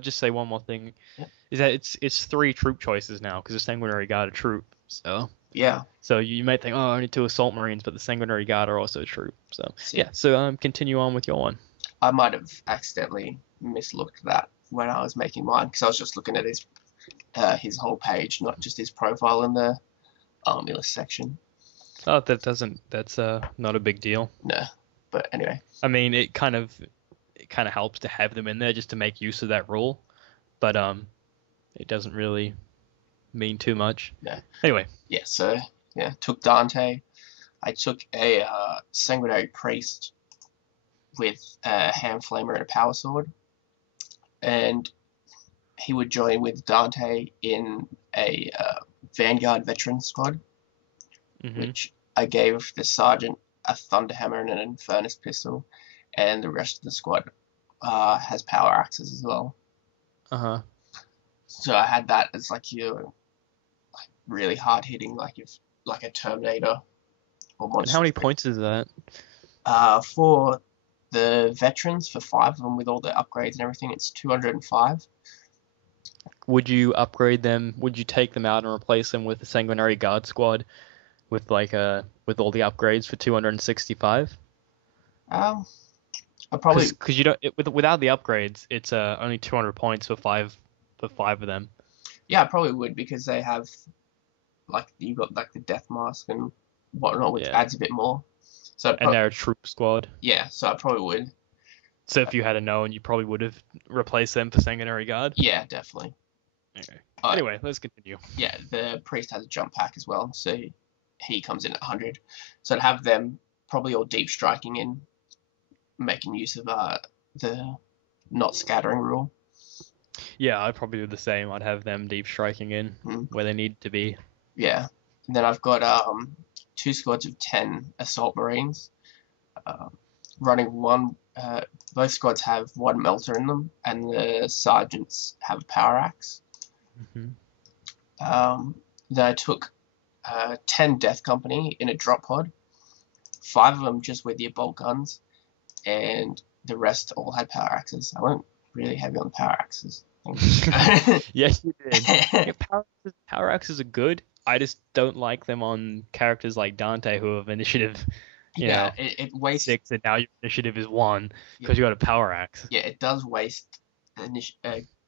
just say one more thing. Yeah. is that it's three troop choices now because the Sanguinary Guard are troop. Yeah. So you might think, oh, only two Assault Marines, but the Sanguinary Guard are also a troop. So See, yeah. So continue on with your one. I might have accidentally mislooked that when I was making mine because I was just looking at his whole page, not just his profile in the army list section. Oh, that's not a big deal. No, but anyway. I mean, it kind of helps to have them in there just to make use of that rule, but it doesn't really mean too much. No. Anyway. Yeah. So yeah, took Dante. I took a sanguinary priest with a hand flamer and a power sword, and he would join with Dante in a Vanguard veteran squad, which I gave the sergeant a thunderhammer and an infernus pistol, and the rest of the squad has power axes as well. So I had that as like your like really hard hitting, like a Terminator or monster. And how many points is that? For the veterans, for 5 of them with all the upgrades and everything, it's 205. Would you upgrade them? Would you take them out and replace them with the Sanguinary Guard squad with with all the upgrades for 265? I probably because you don't without the upgrades, it's only 200 points for five of them. Yeah, I probably would because they have like you got like the death mask and whatnot, which adds a bit more. So and they're a troop squad. Yeah, so I probably would. So if you had known, you probably would have replaced them for Sanguinary Guard. Yeah, definitely. Okay. Anyway, let's continue. Yeah, the priest has a jump pack as well, so he comes in at 100. So I'd have them probably all deep striking in, making use of the not scattering rule. Yeah, I'd probably do the same. I'd have them deep striking in where they need to be. Yeah, and then I've got 2 squads of 10 assault marines, running one. Both squads have 1 melter in them, and the sergeants have a power axe. Then I took 10 Death Company in a drop pod, 5 of them just with your bolt guns, and the rest all had power axes. I went really heavy on the power axes. Yes, you did. Yeah, power axes are good. I just don't like them on characters like Dante who have initiative. It wastes 6, and now your initiative is 1 because you got a power axe. Yeah, it does waste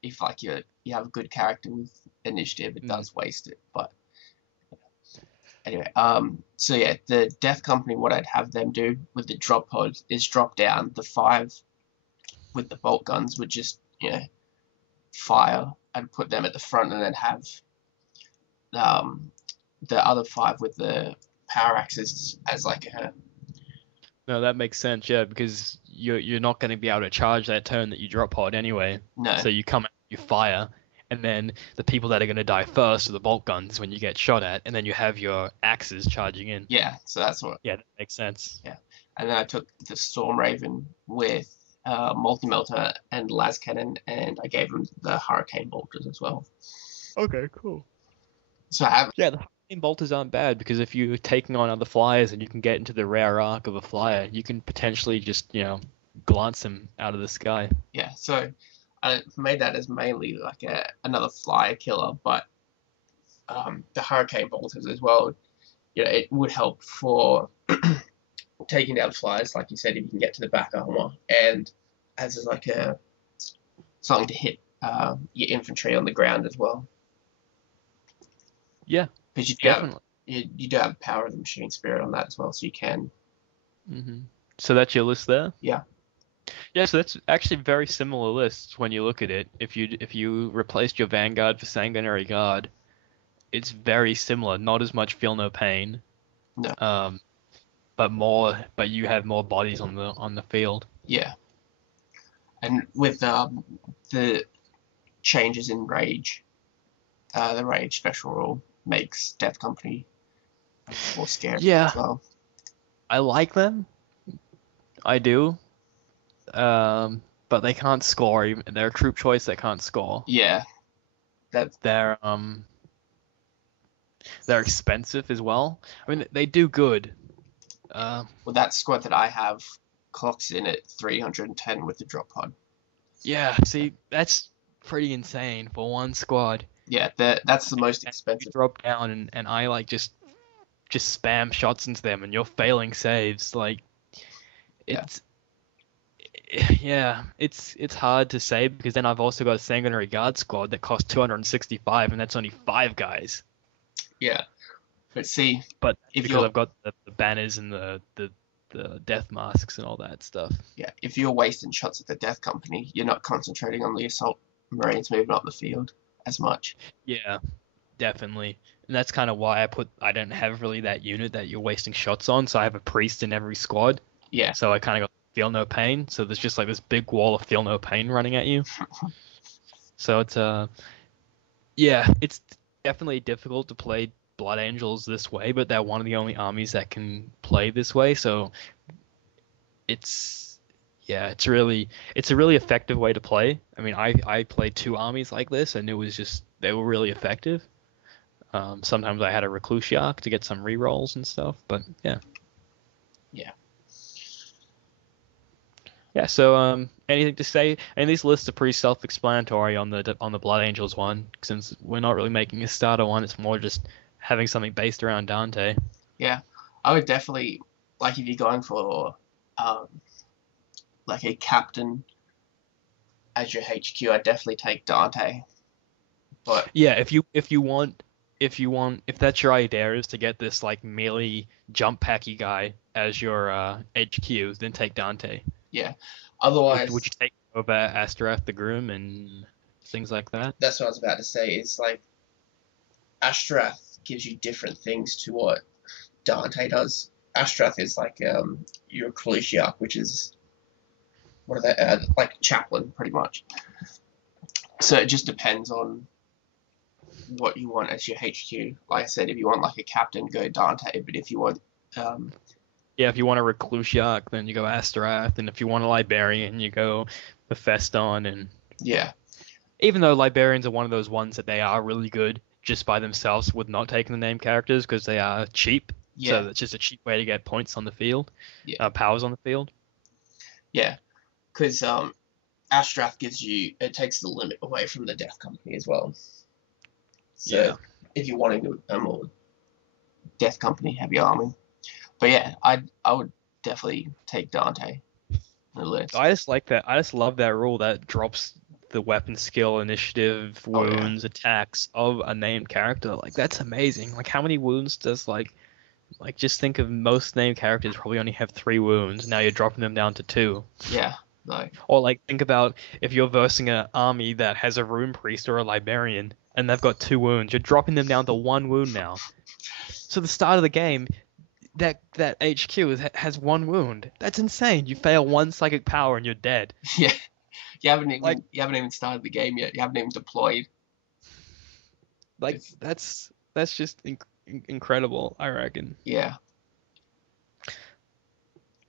if like you have a good character with initiative, it does waste it. But anyway, so yeah, the Death Company, what I'd have them do with the drop pod is drop down the 5 with the bolt guns would just fire and put them at the front, and then have the other 5 with the power axes as like a. No, that makes sense, yeah, because you're not going to be able to charge that turn that you drop pod anyway. No. So you come out, you fire, and then the people that are going to die first are the bolt guns when you get shot at, and then you have your axes charging in. Yeah, so that's what. Yeah, that makes sense. Yeah, and then I took the Storm Raven with multi-melter and las cannon, and I gave them the hurricane bolters as well. Okay, cool. So I have. Yeah, the hurricane bolters aren't bad because if you're taking on other flyers and you can get into the rare arc of a flyer, you can potentially just glance them out of the sky. Yeah, so I made that as mainly like another flyer killer, but the hurricane bolters as well. It would help for taking down flyers, like you said, if you can get to the back armor, and as like something to hit your infantry on the ground as well. Yeah, because you do have power of the machine spirit on that as well, so you can. So that's your list there. Yeah. Yeah, so that's actually very similar lists when you look at it. If you replaced your Vanguard for Sanguinary Guard, it's very similar. Not as much feel no pain. No. But you have more bodies on the field. Yeah. And with the changes in rage, the rage special rule makes Death Company more scary as well. I like them. I do. But they can't score. They're a troop choice that can't score. Yeah. They're expensive as well. I mean, they do good. Well, that squad that I have clocks in at 310 with the drop pod. Yeah, see, that's pretty insane for one squad. Yeah, that's the most And you expensive. drop down and I like just spam shots into them and you're failing saves. Like Yeah, it's yeah, it's hard to say because then I've also got a sanguinary guard squad that costs 265 and that's only 5 guys. yeah. But see, But that's if because you're I've got the banners and the death masks and all that stuff. yeah, if you're wasting shots at the Death Company, you're not concentrating on the assault Marines moving up the field as much. Yeah, definitely. And that's kind of why I don't have really that unit that you're wasting shots on, so I have a priest in every squad. Yeah, So I kind of got feel no pain. So there's just like this big wall of feel no pain running at you. So it's yeah, it's definitely difficult to play Blood Angels this way, but they're one of the only armies that can play this way. So it's yeah, it's a really effective way to play. I mean, I played 2 armies like this, and it was just they were really effective. Sometimes I had a Reclusiarch to get some rerolls and stuff, but yeah. yeah. Yeah, so anything to say? And these lists are pretty self-explanatory on the Blood Angels one, since we're not really making a starter one. It's more just having something based around Dante. Yeah, I would definitely like if you're going for um, like a captain as your HQ. I'd definitely take Dante. But Yeah, if that's your idea is to get this like melee jump packy guy as your HQ, then take Dante. yeah, Would you otherwise, take over Astaroth the Groom and things like that? that's what I was about to say. Is like Ashtrath gives you different things to what Dante does. Ashtrath is like your Ecclesiarch, which is what are they like chaplain pretty much. So it just depends on what you want as your HQ. Like I said, if you want like a captain, go Dante. But if you want, um, Yeah, if you want a Reclusiarch, then you go Astaroth, and if you want a Librarian, you go Hephaeston. And yeah, even though Librarians are one of those ones that they are really good just by themselves with not taking the name characters because they are cheap, so yeah, that's just a cheap way to get points on the field, yeah, powers on the field. yeah, because Ashtrath gives you it takes the limit away from the Death Company as well. So Yeah. if you're wanting a more Death Company heavy army, but yeah, I would definitely take Dante on the list. I just like that. I just love that rule that drops the weapon skill, initiative, Oh yeah, wounds, attacks of a named character. Like that's amazing. Like how many wounds does like just think of most named characters probably only have 3 wounds. Now you're dropping them down to 2. yeah, no, Or like think about if you're versing an army that has a rune priest or a librarian and they've got 2 wounds, you're dropping them down to 1 wound now. So the start of the game, that HQ has 1 wound. That's insane. You fail 1 psychic power and you're dead. yeah. Like You haven't even started the game yet. You haven't even deployed. like It's, that's just incredible, I reckon. yeah,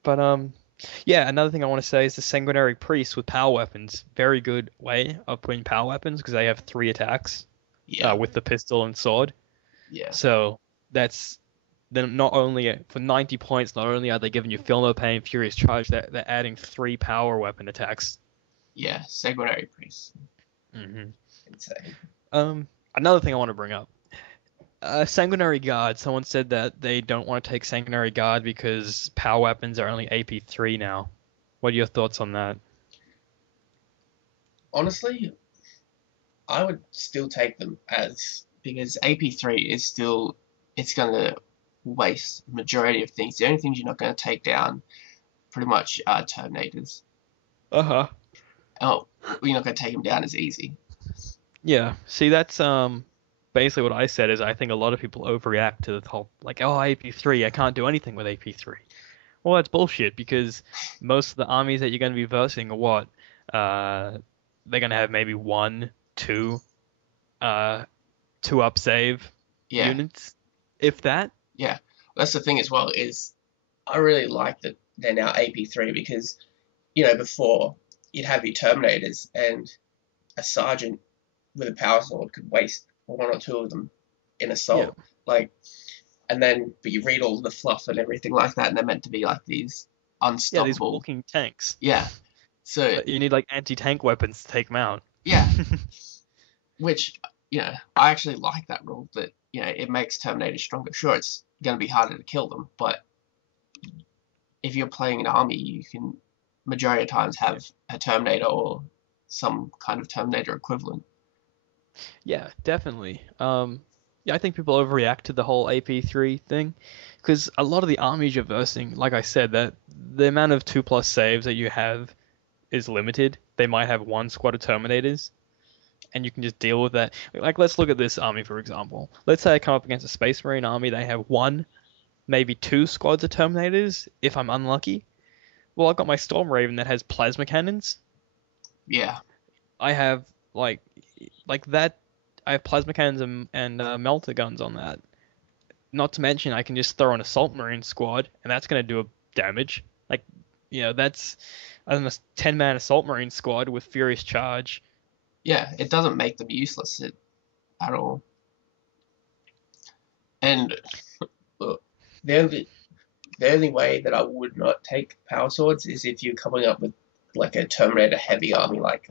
But yeah, another thing I want to say is the sanguinary priest with power weapons. Very good way of putting power weapons because they have 3 attacks yeah, with the pistol and sword. yeah, So that's then not only for 90 points, not only are they giving you Feel No Pain, Furious Charge, they're adding 3 power weapon attacks. yeah. Sanguinary priest, hmm insane. Another thing I want to bring up. Sanguinary Guard. Someone said that they don't want to take Sanguinary Guard because power weapons are only AP3 now. What are your thoughts on that? Honestly, I would still take them as because AP3 is still it's gonna waste majority of things. The only things you're not going to take down pretty much are Terminators. Uh-huh. Oh, you're not going to take them down as easy. Yeah. See, that's basically what I said is I think a lot of people overreact to the whole like, oh, AP3, I can't do anything with AP3. Well, that's bullshit because most of the armies that you're going to be versing are what? They're going to have maybe 1, 2, 2 up save Yeah, units, if that. yeah. That's the thing as well is I really like that they're now AP3 because before you'd have your Terminators and a sergeant with a power sword could waste 1 or 2 of them in Yeah. assault. Like, and then but you read all the fluff and everything like that, and they're meant to be like these Yeah, these unstoppable. walking tanks. Yeah. So But you need like anti-tank weapons to take them out. Yeah, which I actually like that rule that it makes Terminators stronger. Sure, it's going to be harder to kill them, but if you're playing an army, you can majority of times have a Terminator or some kind of Terminator equivalent. Yeah, definitely. Yeah, I think people overreact to the whole AP3 thing because a lot of the armies you're versing, like I said, that the amount of 2+ saves that you have is limited. They might have one squad of Terminators, and you can just deal with that. Like, let's look at this army, for example. Let's say I come up against a Space Marine army, they have one, maybe two squads of Terminators, if I'm unlucky. Well, I've got my Storm Raven that has plasma cannons. Yeah, I have like that. I have plasma cannons and melter guns on that. Not to mention, I can just throw an Assault Marine squad, and that's gonna do a damage. Like, that's a 10-man Assault Marine squad with Furious Charge. yeah, it doesn't make them useless at all. And look, the only the only way that I would not take Power Swords is if you're coming up with like a Terminator heavy army, like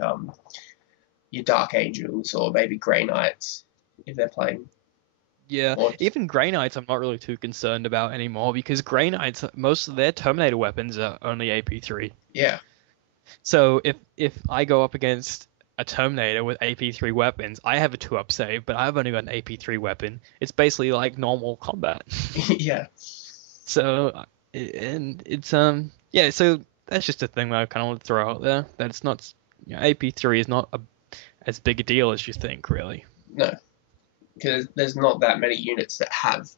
your Dark Angels or maybe Grey Knights, if they're playing. Yeah, Or even Grey Knights I'm not really too concerned about anymore because Grey Knights, most of their Terminator weapons are only AP3. yeah, So if I go up against a Terminator with AP3 weapons, I have a 2-up save, but I've only got an AP3 weapon. It's basically like normal combat. yeah, So and it's yeah, so that's just a thing that I kind of want to throw out there that it's not AP3 is not as big a deal as you think, really. no, because there's not that many units that have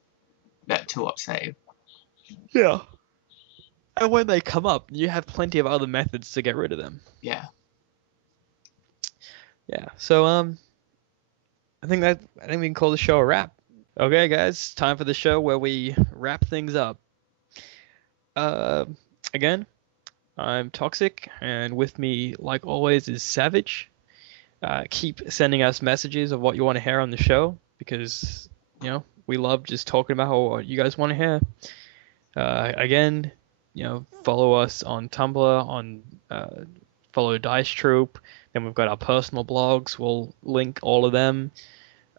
that 2-up save. Yeah. And when they come up, you have plenty of other methods to get rid of them. Yeah. Yeah. So I think we can call the show a wrap. Okay, guys, time for the show where we wrap things up. Uh, Again, I'm Toxic, and with me, like always, is Savage. Keep sending us messages of what you want to hear on the show because we love just talking about what you guys want to hear. Again, follow us on Tumblr, follow Dice Troop. Then we've got our personal blogs. We'll link all of them.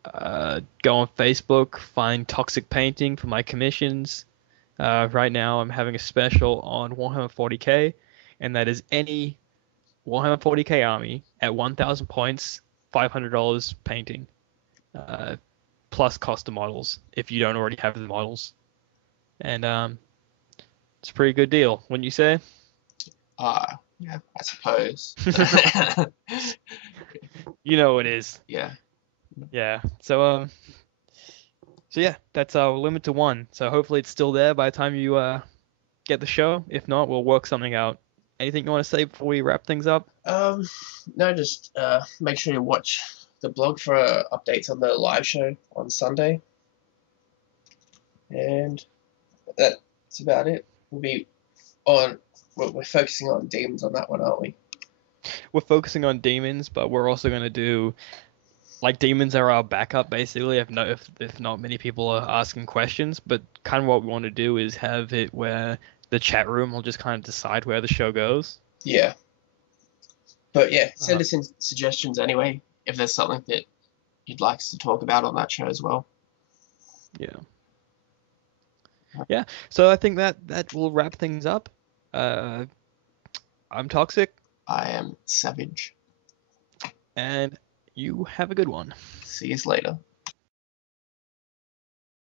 Go on Facebook, find Toxic Painting for my commissions. Right now, I'm having a special on Warhammer 40k, and that is any Warhammer 40k army at 1,000 points, $500 painting, plus cost of models if you don't already have the models. And it's a pretty good deal, wouldn't you say? Yeah, I suppose. You know it is. Yeah. Yeah. So yeah, that's our limit to one. So hopefully it's still there by the time you get the show. If not, we'll work something out. Anything you want to say before we wrap things up? No, just make sure you watch the blog for updates on the live show on Sunday. And that's about it. We're focusing on demons on that one, aren't we? We're focusing on demons, but we're also going to do like demons are our backup basically. If not many people are asking questions, but kind of what we want to do is have it where the chat room will just kind of decide where the show goes. Yeah. But yeah, send us in suggestions anyway if there's something that you'd like us to talk about on that show as well. Yeah. Yeah. So I think that will wrap things up. I'm Toxic. I am Savage. And you have a good one. See you later.